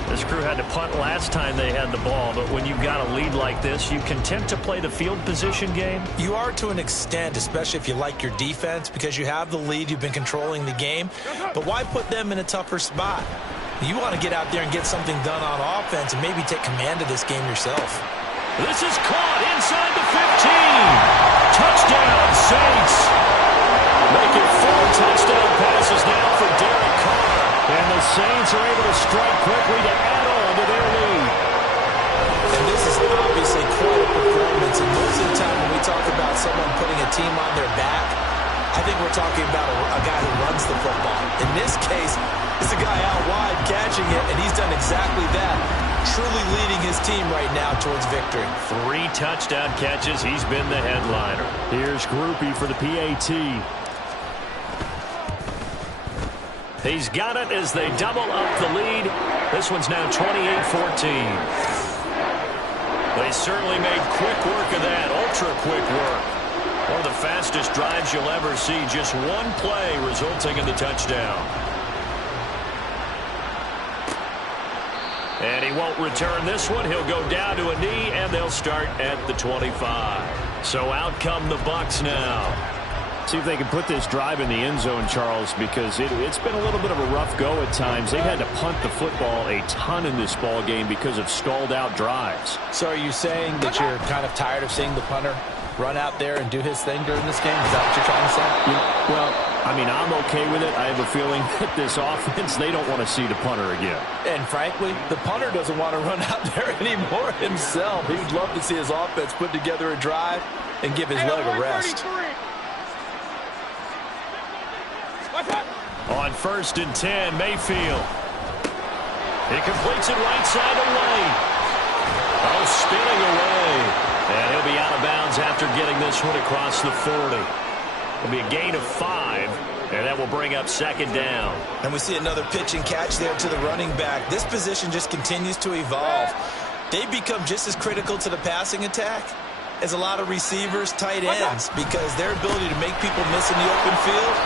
This crew had to punt last time they had the ball, but when you've got a lead like this, you content to play the field position game? You are to an extent, especially if you like your defense, because you have the lead, you've been controlling the game. But why put them in a tougher spot? You want to get out there and get something done on offense and maybe take command of this game yourself. This is caught inside the 15. Touchdown, Saints. Make it 4 touchdown passes now for Derek Carr. And the Saints are able to strike quickly to add on to their lead. And this is obviously quite a performance. And most of the time when we talk about someone putting a team on their back, I think we're talking about a guy who runs the football. In this case, it's a guy out wide catching it, and he's done exactly that. Truly leading his team right now towards victory. 3 touchdown catches. He's been the headliner. Here's Groupie for the PAT. He's got it as they double up the lead. This one's now 28-14. They certainly made quick work of that, ultra quick work. One of the fastest drives you'll ever see. Just one play resulting in the touchdown. And he won't return this one. He'll go down to a knee, and they'll start at the 25. So out come the Bucs now. See if they can put this drive in the end zone, Charles, because it's been a little bit of a rough go at times. They've had to punt the football a ton in this ball game because of stalled-out drives. So are you saying that you're kind of tired of seeing the punter run out there and do his thing during this game? Is that what you're trying to say? Yeah, well, I mean, I'm okay with it. I have a feeling that this offense, they don't want to see the punter again. And frankly, the punter doesn't want to run out there anymore himself. He would love to see his offense put together a drive and give his leg a rest. On 1st and 10, Mayfield. He completes it right side of Lane. Oh, spinning away. And he'll be out of bounds after getting this one across the 40. It'll be a gain of 5, and that will bring up 2nd down. And we see another pitch and catch there to the running back. This position just continues to evolve. They become just as critical to the passing attack as a lot of receivers, tight ends, because their ability to make people miss in the open field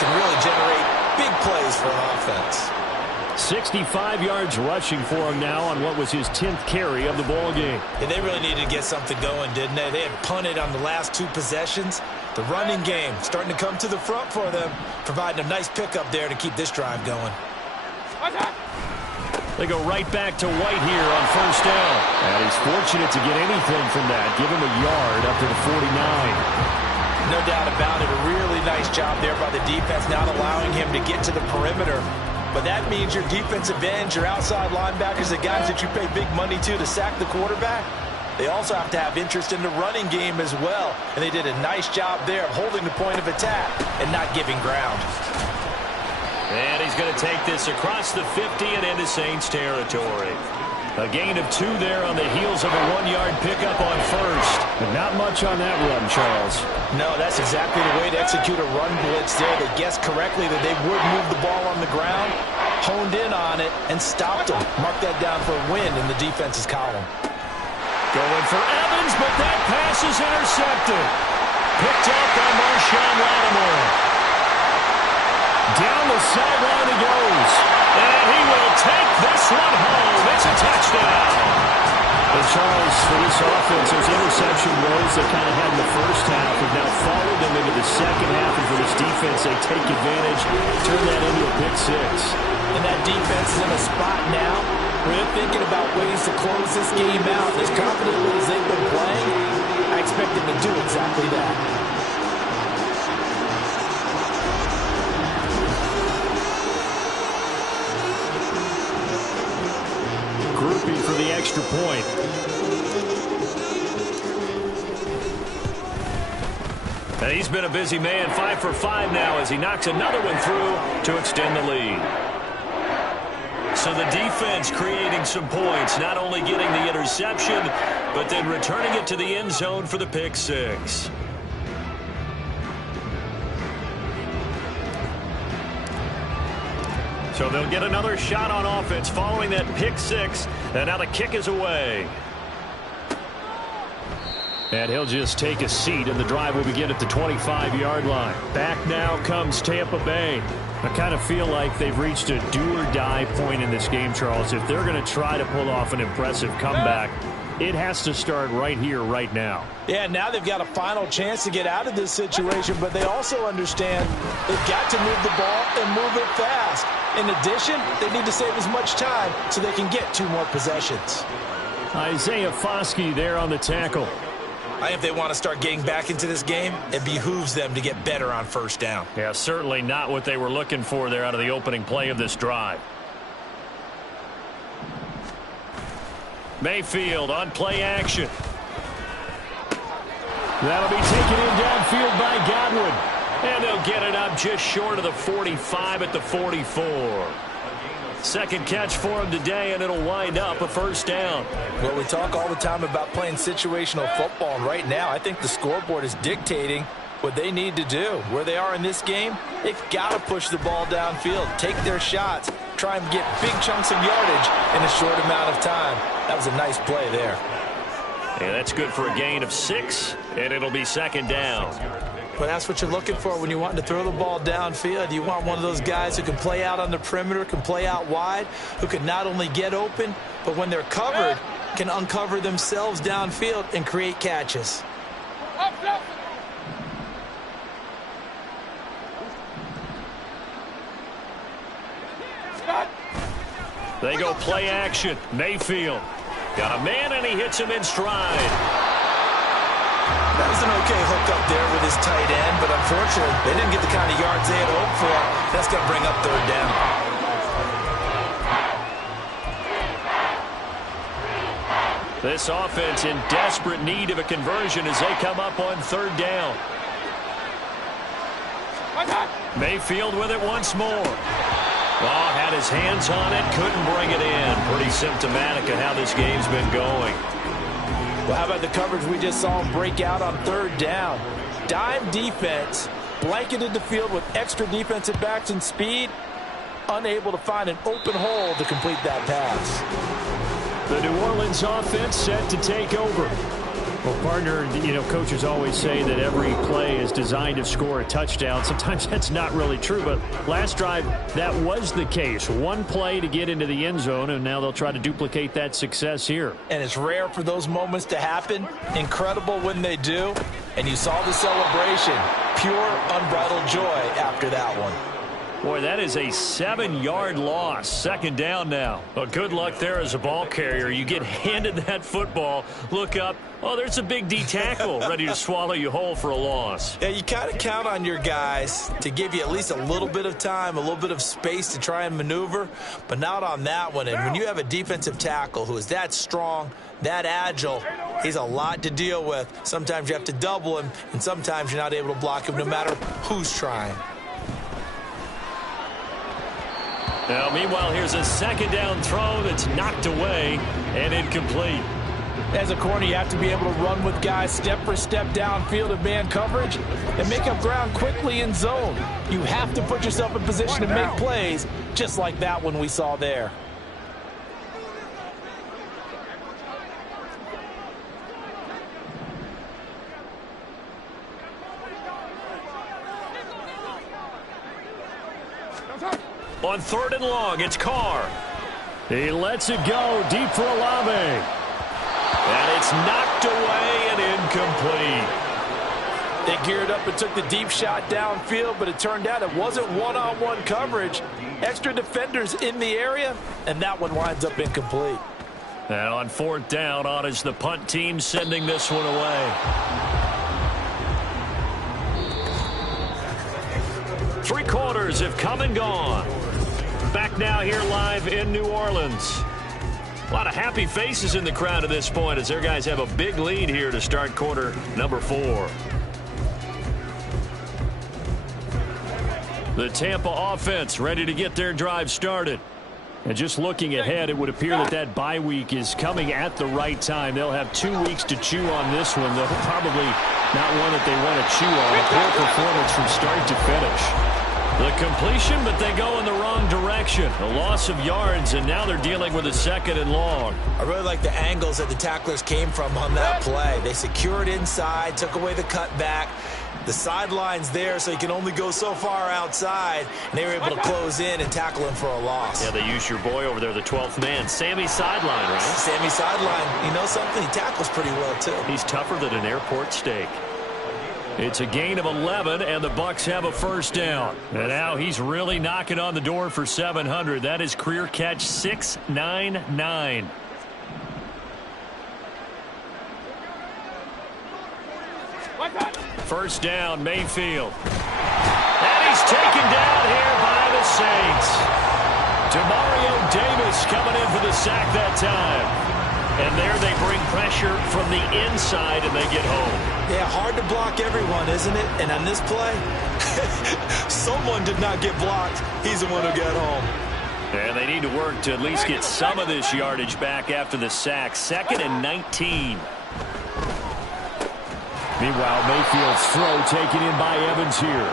can really generate big plays for an offense. 65 yards rushing for him now on what was his 10th carry of the ball game. And they really needed to get something going, didn't they? They had punted on the last 2 possessions. The running game starting to come to the front for them, providing a nice pickup there to keep this drive going. They go right back to White here on 1st down. And he's fortunate to get anything from that. Give him a yard up to the 49. No doubt about it. A really nice job there by the defense, not allowing him to get to the perimeter. But that means your defensive ends, your outside linebackers, the guys that you pay big money to sack the quarterback, they also have to have interest in the running game as well. And they did a nice job there of holding the point of attack and not giving ground. And he's going to take this across the 50 and into Saints territory. A gain of 2 there on the heels of a 1-yard pickup on 1st. But not much on that run, Charles. No, that's exactly the way to execute a run blitz there. They guessed correctly that they would move the ball on the ground, honed in on it, and stopped them. Mark that down for a win in the defense's column. Going for Evans, but that pass is intercepted. Picked up by Marshawn Lattimore. Down the sideline he goes. And he will take this one home. It's a touchdown. And Charles, for this offense, those interception woes that kind of had in the first half have now followed them into the second half. And for this defense, they take advantage, turn that into a pick 6. And that defense is in a spot now where they're thinking about ways to close this game out as confidently as they extra point. And he's been a busy man, 5 for 5 now as he knocks another one through to extend the lead. So the defense creating some points, not only getting the interception, but then returning it to the end zone for the pick six. So they'll get another shot on offense following that pick six, and now the kick is away. And he'll just take a seat, and the drive will begin at the 25-yard line. Back now comes Tampa Bay. I kind of feel like they've reached a do-or-die point in this game, Charles. If they're going to try to pull off an impressive comeback, it has to start right here, right now. Yeah, now they've got a final chance to get out of this situation, but they also understand they've got to move the ball and move it fast. In addition, they need to save as much time so they can get 2 more possessions. Isaiah Foskey there on the tackle. I think if they want to start getting back into this game, it behooves them to get better on first down. Yeah, certainly not what they were looking for there out of the opening play of this drive. Mayfield on play action. That'll be taken in downfield by Godwin. And they'll get it up just short of the 45 at the 44. Second catch for him today, and it'll wind up a first down. Well, we talk all the time about playing situational football, and right now I think the scoreboard is dictating what they need to do. Where they are in this game, they've got to push the ball downfield, take their shots, try and get big chunks of yardage in a short amount of time. That was a nice play there. Yeah, that's good for a gain of 6, and it'll be second down. But that's what you're looking for when you want to throw the ball downfield. You want one of those guys who can play out on the perimeter, can play out wide, who can not only get open, but when they're covered, can uncover themselves downfield and create catches. They go play action. Mayfield got a man, and he hits him in stride. That was an okay hook up there with his tight end, but unfortunately, they didn't get the kind of yards they had hoped for. That's going to bring up third down. This offense in desperate need of a conversion as they come up on third down. Mayfield with it once more. Oh, had his hands on it, couldn't bring it in. Pretty symptomatic of how this game's been going. Well, how about the coverage we just saw him break out on third down? Dime defense, blanketed the field with extra defensive backs and speed, unable to find an open hole to complete that pass. The New Orleans offense set to take over. Well, partner, you know, coaches always say that every play is designed to score a touchdown. Sometimes that's not really true, but last drive, that was the case. One play to get into the end zone, and now they'll try to duplicate that success here. And it's rare for those moments to happen. Incredible when they do. And you saw the celebration. Pure, unbridled joy after that one. Boy, that is a 7-yard loss. Second down now. Well, good luck there as a ball carrier. You get handed that football, look up, oh, there's a big D tackle ready to swallow you whole for a loss. Yeah, you kind of count on your guys to give you at least a little bit of time, a little bit of space to try and maneuver, but not on that one. And when you have a defensive tackle who is that strong, that agile, he's a lot to deal with. Sometimes you have to double him, and sometimes you're not able to block him no matter who's trying. Now, meanwhile, here's a second down throw that's knocked away and incomplete. As a corner, you have to be able to run with guys step for step downfield of man coverage and make up ground quickly in zone. You have to put yourself in position to make plays, just like that one we saw there. On third and long, it's Carr. He lets it go deep for Olave. And it's knocked away and incomplete. They geared up and took the deep shot downfield, but it turned out it wasn't one-on-one coverage. Extra defenders in the area, and that one winds up incomplete. And on fourth down, on is the punt team sending this one away. 3 quarters have come and gone. Back now here live in New Orleans. A lot of happy faces in the crowd at this point as their guys have a big lead here to start quarter number 4. The Tampa offense ready to get their drive started. And just looking ahead, it would appear that bye week is coming at the right time. They'll have 2 weeks to chew on this one, though probably not one that they want to chew on. A poor performance from start to finish. The completion, but they go in the wrong direction. A loss of yards, and now they're dealing with a 2nd and long. I really like the angles that the tacklers came from on that play. They secured inside, took away the cutback. The sideline's there, so you can only go so far outside, and they were able to close in and tackle him for a loss. Yeah, they use your boy over there, the 12th man. Sammy Sideline, right? Sammy Sideline. You know something? He tackles pretty well, too. He's tougher than an airport steak. It's a gain of 11, and the Bucs have a 1st down. And now he's really knocking on the door for 700. That is career catch 699. First down, Mayfield. And he's taken down here by the Saints. Demario Davis coming in for the sack that time. And there they bring pressure from the inside, and they get home. Yeah, hard to block everyone, isn't it? And on this play, someone did not get blocked. He's the one who got home. And they need to work to at least get some of this yardage back after the sack. 2nd and 19. Meanwhile, Mayfield's throw taken in by Evans here.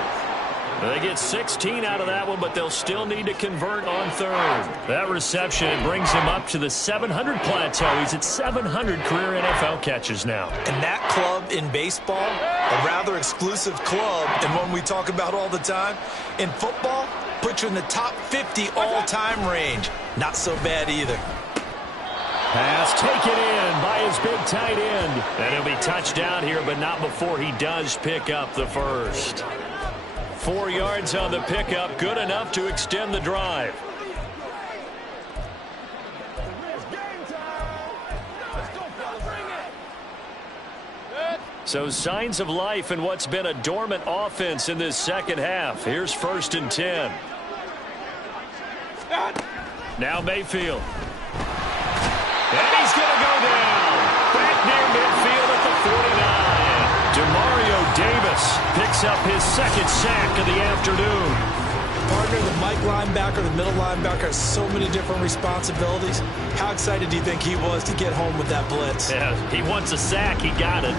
They get 16 out of that one, but they'll still need to convert on 3rd. That reception brings him up to the 700 plateau. He's at 700 career NFL catches now. And that club in baseball, a rather exclusive club, and one we talk about all the time. In football, puts you in the top 50 all-time range. Not so bad either. Pass taken in by his big tight end. And he'll be touchdown here, but not before he does pick up the 1st. 4 yards on the pickup, good enough to extend the drive. So signs of life in what's been a dormant offense in this 2nd half. Here's 1st and 10. Now Mayfield. And he's going to go down. Back near midfield at the 49. Demario Davis picks up his 2nd sack of the afternoon. Partner, the Mike linebacker, the middle linebacker has so many different responsibilities. How excited do you think he was to get home with that blitz? Yeah, he wants a sack. He got it.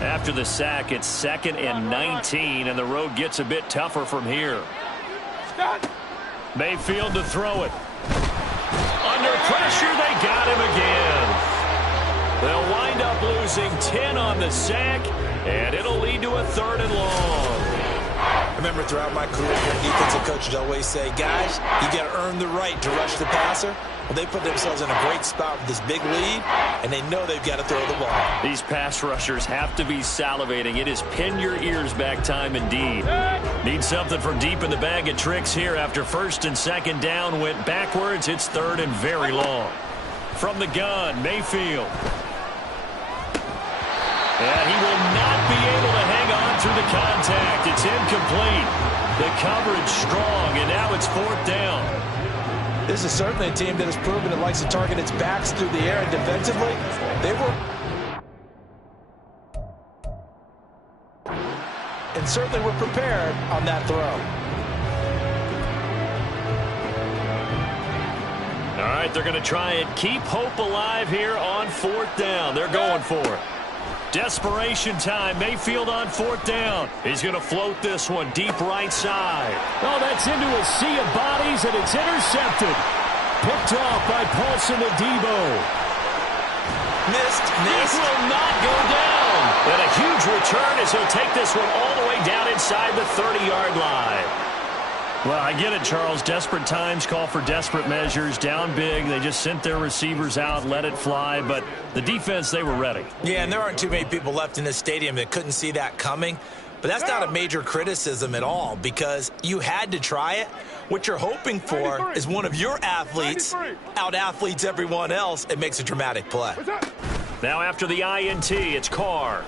After the sack, it's 2nd and 19, and the road gets a bit tougher from here. Mayfield to throw it. Under pressure, they got him again. They'll wind up losing 10 on the sack, and it'll lead to a 3rd and long. I remember throughout my career, defensive coaches always say, guys, you got to earn the right to rush the passer. Well, they put themselves in a great spot with this big lead, and they know they've got to throw the ball. These pass rushers have to be salivating. It is pin your ears back time indeed. Need something from deep in the bag of tricks here after 1st and 2nd down went backwards. It's 3rd and very long. From the gun, Mayfield. And he will not be able to hang on through the contact. It's incomplete. The coverage strong, and now it's 4th down. This is certainly a team that has proven it likes to target its backs through the air, and defensively, they were... and certainly were prepared on that throw. All right, they're going to try and keep hope alive here on 4th down. They're going for it. Desperation time. Mayfield on 4th down. He's going to float this one deep right side. Oh, that's into a sea of bodies, and it's intercepted. Picked off by Paulson Adebo. Missed. This will not go down. And a huge return as he'll take this one all the way down inside the 30-yard line. Well, I get it, Charles. Desperate times call for desperate measures. Down big. They just sent their receivers out, let it fly. But the defense, they were ready. Yeah, and there aren't too many people left in this stadium that couldn't see that coming. But that's not a major criticism at all because you had to try it. What you're hoping for is one of your athletes out-athletes everyone else and makes a dramatic play. Now after the INT, it's Carr.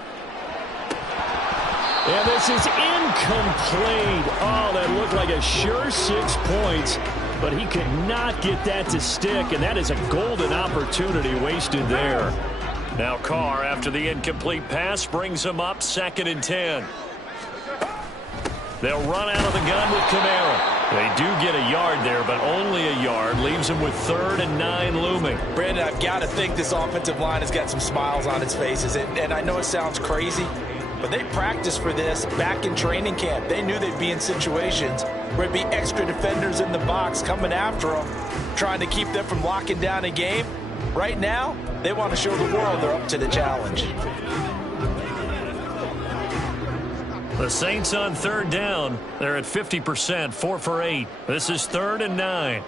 And this is incomplete. Oh, that looked like a sure 6 points, but he could not get that to stick, and that is a golden opportunity wasted there. Now Carr, after the incomplete pass, brings him up 2nd and 10. They'll run out of the gun with Kamara. They do get a yard there, but only a yard. Leaves them with 3rd and 9 looming. Brandon, I've got to think this offensive line has got some smiles on its faces. And I know it sounds crazy, but they practiced for this back in training camp. They knew they'd be in situations where it'd be extra defenders in the box coming after them, trying to keep them from locking down a game. Right now, they want to show the world they're up to the challenge. The Saints on 3rd down. They're at 50%, 4 for 8. This is 3rd and 9.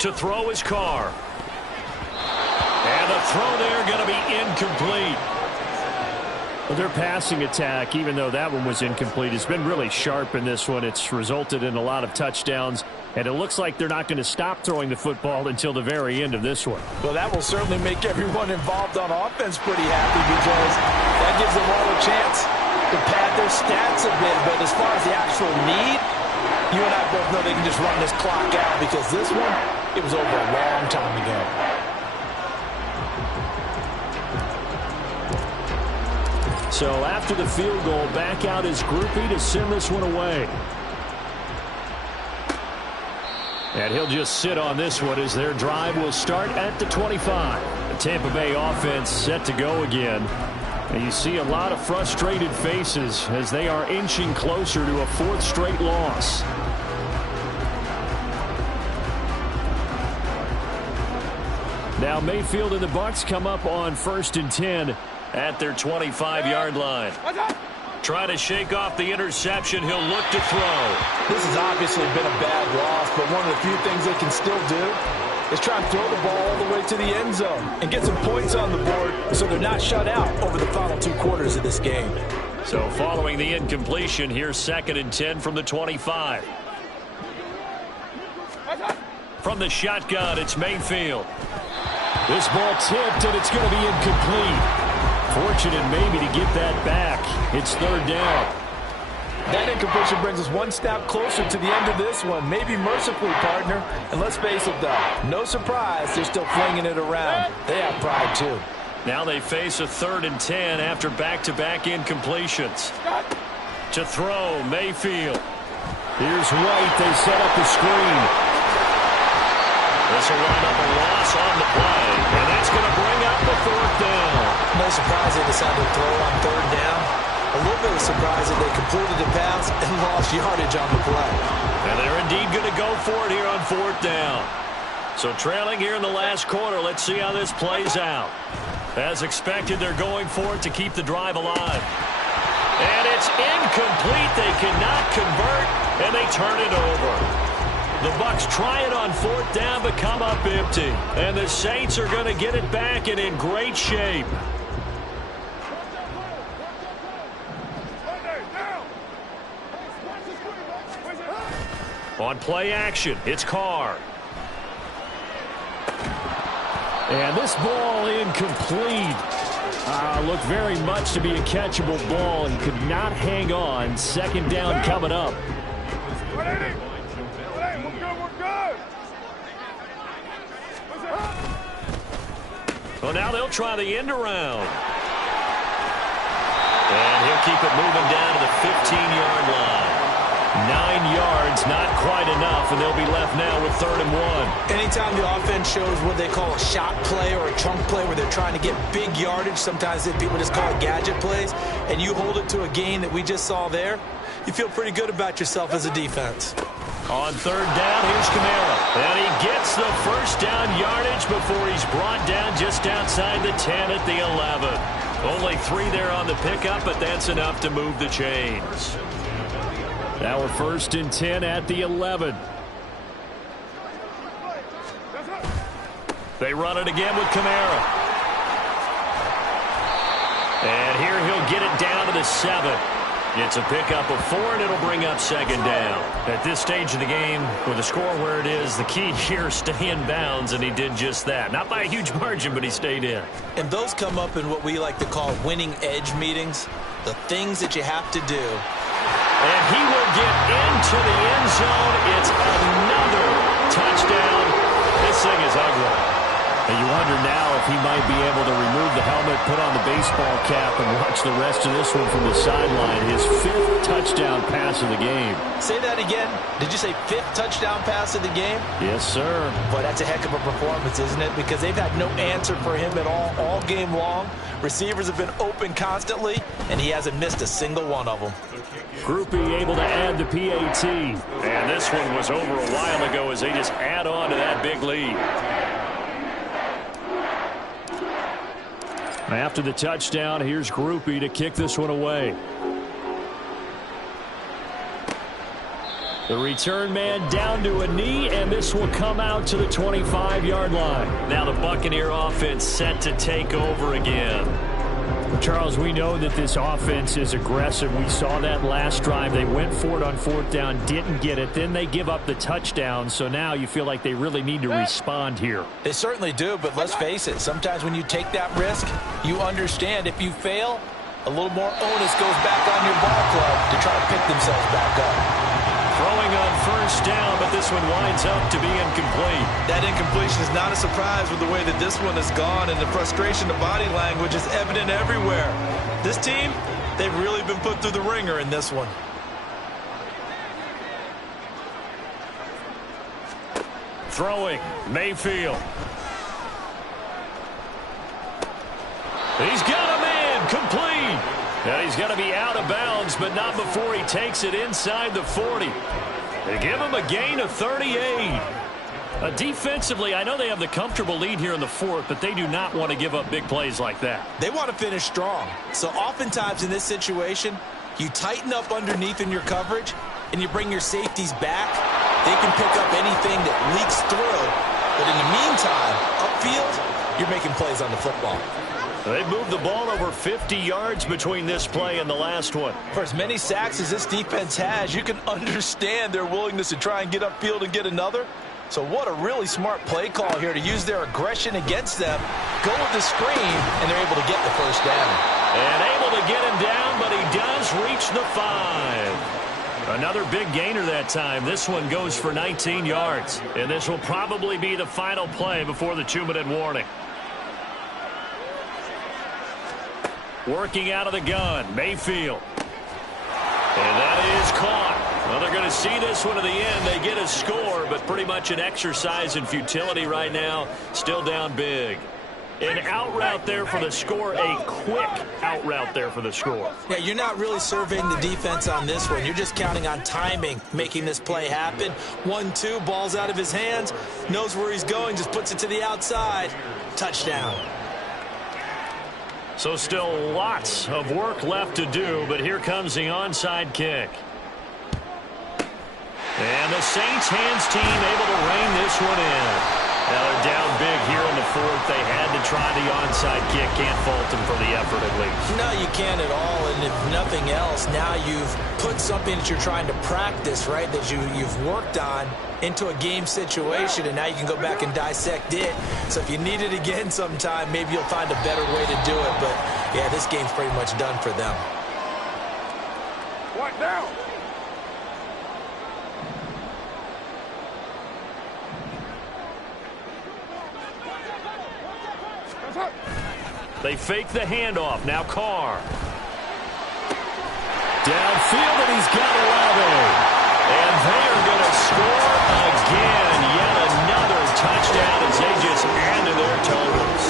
To throw his Carr. And the throw there going to be incomplete. Well, their passing attack, even though that one was incomplete, has been really sharp in this one. It's resulted in a lot of touchdowns, and it looks like they're not going to stop throwing the football until the very end of this one. Well, that will certainly make everyone involved on offense pretty happy, because that gives them all a chance to pad their stats a bit. But as far as the actual need, you and I both know they can just run this clock out, because this one, it was over a long time ago. So after the field goal, back out is Groupie to send this one away. And he'll just sit on this one as their drive will start at the 25. The Tampa Bay offense set to go again. And you see a lot of frustrated faces as they are inching closer to a 4th straight loss. Now Mayfield and the Bucs come up on 1st and 10 at their 25-yard line. Try to shake off the interception. He'll look to throw. This has obviously been a bad loss, but one of the few things they can still do is try and throw the ball all the way to the end zone and get some points on the board so they're not shut out over the final 2 quarters of this game. So following the incompletion, here's 2nd and 10 from the 25. From the shotgun, it's Mayfield. This ball tipped, and it's going to be incomplete. Fortunate maybe to get that back. It's 3rd down. That incompletion brings us one step closer to the end of this one. Maybe mercifully, partner. And let's face it, though, no surprise, they're still flinging it around. They have pride, too. Now they face a 3rd and 10 after back-to-back incompletions. To throw, Mayfield. Here's White. They set up the screen. This will wind up a loss on the play, and that's going to bring up the 4th down. No surprise they decided to throw on 3rd down. A little bit of surprise that they completed the pass and lost yardage on the play. And they're indeed going to go for it here on 4th down. So trailing here in the last quarter, let's see how this plays out. As expected, they're going for it to keep the drive alive. And it's incomplete. They cannot convert, and they turn it over. The Bucs try it on 4th down, but come up empty. And the Saints are going to get it back and in great shape. On play action, it's Carr. And this ball incomplete. Looked very much to be a catchable ball and could not hang on. 2nd down coming up. Well, now they'll try the end around. And he'll keep it moving down to the 15-yard line. 9 yards, not quite enough, and they'll be left now with 3rd and 1. Anytime the offense shows what they call a shot play or a chunk play where they're trying to get big yardage, sometimes people just call it gadget plays, and you hold it to a gain that we just saw there, you feel pretty good about yourself as a defense. On 3rd down, here's Kamara. And he gets the 1st down yardage before he's brought down just outside the 10 at the 11. Only 3 there on the pickup, but that's enough to move the chains. Now we're 1st and 10 at the 11. They run it again with Kamara. And here he'll get it down to the 7. It's a pickup of 4, and it'll bring up second down. At this stage of the game, with the score where it is, the key here is stay in bounds, and he did just that. Not by a huge margin, but he stayed in. And those come up in what we like to call winning edge meetings, the things that you have to do. And he will get into the end zone. It's another touchdown. This thing is ugly. And you wonder now if he might be able to remove the helmet, put on the baseball cap, and watch the rest of this one from the sideline. His 5th touchdown pass of the game. Say that again. Did you say 5th touchdown pass of the game? Yes, sir. Boy, that's a heck of a performance, isn't it? Because they've had no answer for him at all game long. Receivers have been open constantly, and he hasn't missed a single one of them. Groupie able to add the PAT. And this one was over a while ago as they just add on to that big lead. After the touchdown, here's Groupie to kick this one away. The return man down to a knee, and this will come out to the 25-yard line. Now the Buccaneer offense set to take over again. Charles, we know that this offense is aggressive. We saw that last drive. They went for it on 4th down, didn't get it. Then they give up the touchdown, so now you feel like they really need to respond here. They certainly do, but let's face it. Sometimes when you take that risk, you understand if you fail, a little more onus goes back on your ball club to try to pick themselves back up. Throwing on 1st down, but this one winds up to be incomplete. That incompletion is not a surprise with the way that this one has gone, and the frustration, the body language is evident everywhere. This team, they've really been put through the ringer in this one. Throwing, Mayfield. He's got a man, complete. And he's going to be out of bounds, but not before he takes it inside the 40. They give him a gain of 38. Defensively, I know they have the comfortable lead here in the 4th, but they do not want to give up big plays like that. They want to finish strong. So oftentimes in this situation, you tighten up underneath in your coverage, and you bring your safeties back. They can pick up anything that leaks through. But in the meantime, upfield, you're making plays on the football. They moved the ball over 50 yards between this play and the last one. For as many sacks as this defense has, you can understand their willingness to try and get upfield and get another. So what a really smart play call here to use their aggression against them, go with the screen, and they're able to get the 1st down. And able to get him down, but he does reach the 5. Another big gainer that time. This one goes for 19 yards. And this will probably be the final play before the 2-minute warning. Working out of the gun, Mayfield. And that is caught. Well, they're going to see this one to the end. They get a score, but pretty much an exercise in futility right now. Still down big. An out route there for the score, a quick out route there for the score. Yeah, you're not really surveying the defense on this one. You're just counting on timing, making this play happen. 1-2, ball's out of his hands, knows where he's going, just puts it to the outside. Touchdown. So still lots of work left to do, but here comes the onside kick. And the Saints hands team able to rein this one in. Now they're down big here in the 4th. They had to try the onside kick. Can't fault them for the effort at least. No, you can't at all. And if nothing else, now you've put something that you're trying to practice, right, that you've worked on into a game situation, and now you can go back and dissect it. So if you need it again sometime, maybe you'll find a better way to do it. But, yeah, this game's pretty much done for them. What now? They fake the handoff. Now Carr. Downfield, and he's got 11. And they are going to score again. Yet another touchdown as they just add to their totals.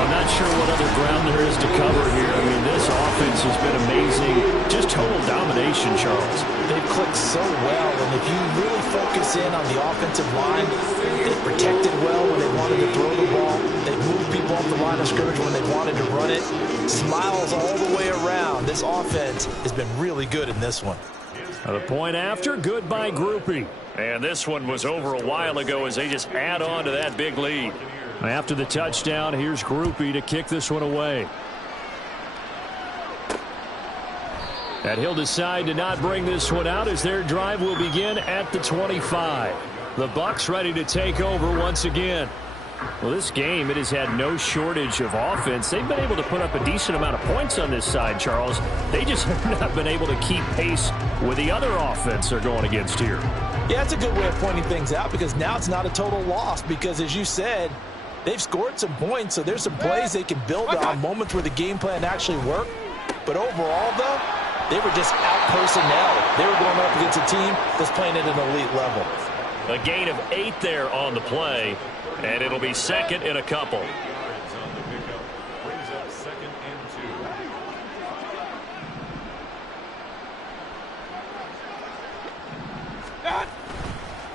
I'm not sure what other ground there is to cover here. I mean, this offense has been amazing. Just total domination, Charles. They've clicked so well, and if you really focus in on the offensive line, they've protected well when they wanted to throw the ball. They've moved people off the line of scrimmage when they wanted to run it. Smiles all the way around. This offense has been really good in this one. The point after, good by Groupie. And this one was over a while ago as they just add on to that big lead. After the touchdown, here's Groupie to kick this one away. And he'll decide to not bring this one out as their drive will begin at the 25. The Bucs ready to take over once again. Well, this game, it has had no shortage of offense. They've been able to put up a decent amount of points on this side, Charles. They just have not been able to keep pace with the other offense they're going against here. Yeah, that's a good way of pointing things out because now it's not a total loss because, as you said, they've scored some points, so there's some plays they can build on, moments where the game plan actually worked. But overall, though, they were just out-personnel. They were going up against a team that's playing at an elite level. A gain of 8 there on the play. And it'll be second and a couple.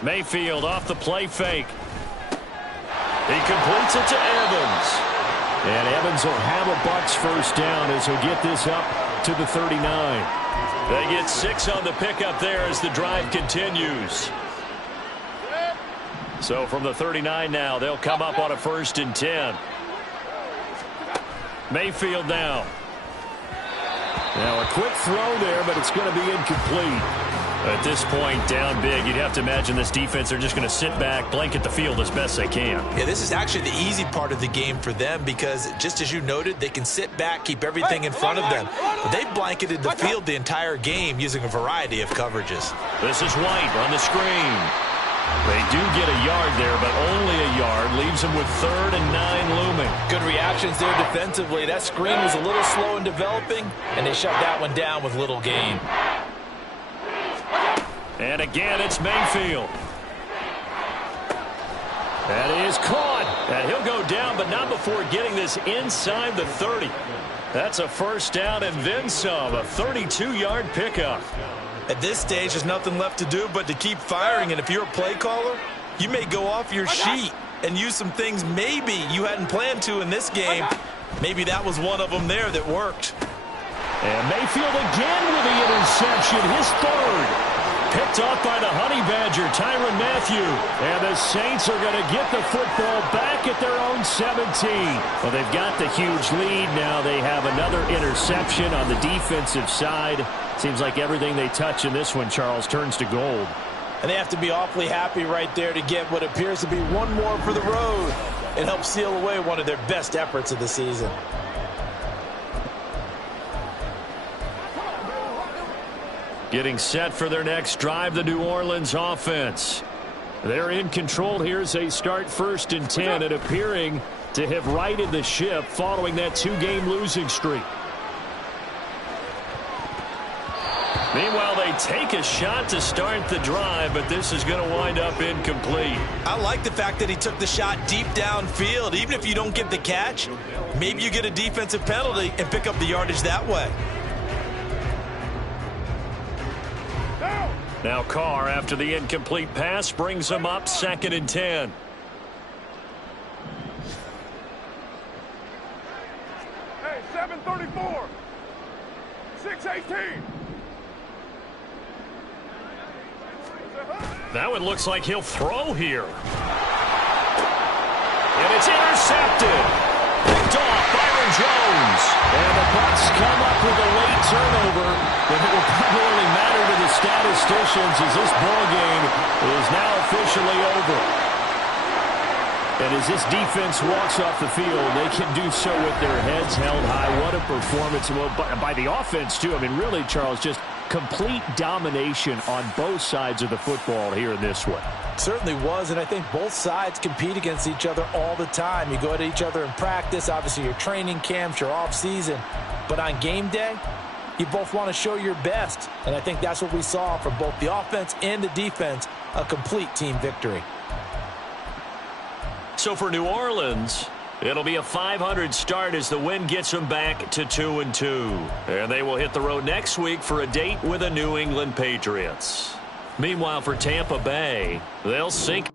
Mayfield off the play fake. He completes it to Evans. And Evans will have a Bucs first down as he'll get this up to the 39. They get 6 on the pickup there as the drive continues. So from the 39 now, they'll come up on a 1st and 10. Mayfield now. Now a quick throw there, but it's going to be incomplete. At this point, down big, you'd have to imagine this defense, they're just going to sit back, blanket the field as best they can. Yeah, this is actually the easy part of the game for them because, just as you noted, they can sit back, keep everything in front of them. But they've blanketed the field the entire game using a variety of coverages. This is White on the screen. They do get a yard there, but only a yard. Leaves them with 3rd and 9 looming. Good reactions there defensively. That screen was a little slow in developing, and they shut that one down with little gain. And again, it's Mayfield. That is caught. And he'll go down, but not before getting this inside the 30. That's a first down and then some. A 32-yard pickup. At this stage, there's nothing left to do but to keep firing. And if you're a play caller, you may go off your sheet and use some things maybe you hadn't planned to in this game. Maybe that was one of them there that worked. And Mayfield again with the interception, his 3rd. Picked off by the Honey Badger, Tyrann Mathieu. And the Saints are going to get the football back at their own 17. Well, they've got the huge lead. Now they have another interception on the defensive side. Seems like everything they touch in this one, Charles, turns to gold. And they have to be awfully happy right there to get what appears to be one more for the road. It helps seal away one of their best efforts of the season. Getting set for their next drive, the New Orleans offense. They're in control here as they start 1st and 10 and appearing to have righted the ship following that 2-game losing streak. Meanwhile, they take a shot to start the drive, but this is going to wind up incomplete. I like the fact that he took the shot deep downfield. Even if you don't get the catch, maybe you get a defensive penalty and pick up the yardage that way. Now Carr, after the incomplete pass, brings him up 2nd and 10. Hey, 7:34. 6:18. That one looks like he'll throw here. And it's intercepted. Picked off Byron Jones. And the Bucs come up with a late turnover. But it will probably only matter to the statisticians as this ball game is now officially over. And as this defense walks off the field, they can do so with their heads held high. What a performance. Well, by the offense, too. I mean, really, Charles, just complete domination on both sides of the football here in this one. Certainly was, and I think both sides compete against each other all the time. You go at each other in practice, obviously your training camps, your off-season. But on game day, you both want to show your best. And I think that's what we saw from both the offense and the defense, a complete team victory. So for New Orleans, it'll be a .500 start as the win gets them back to 2-2. And they will hit the road next week for a date with the New England Patriots. Meanwhile, for Tampa Bay, they'll sink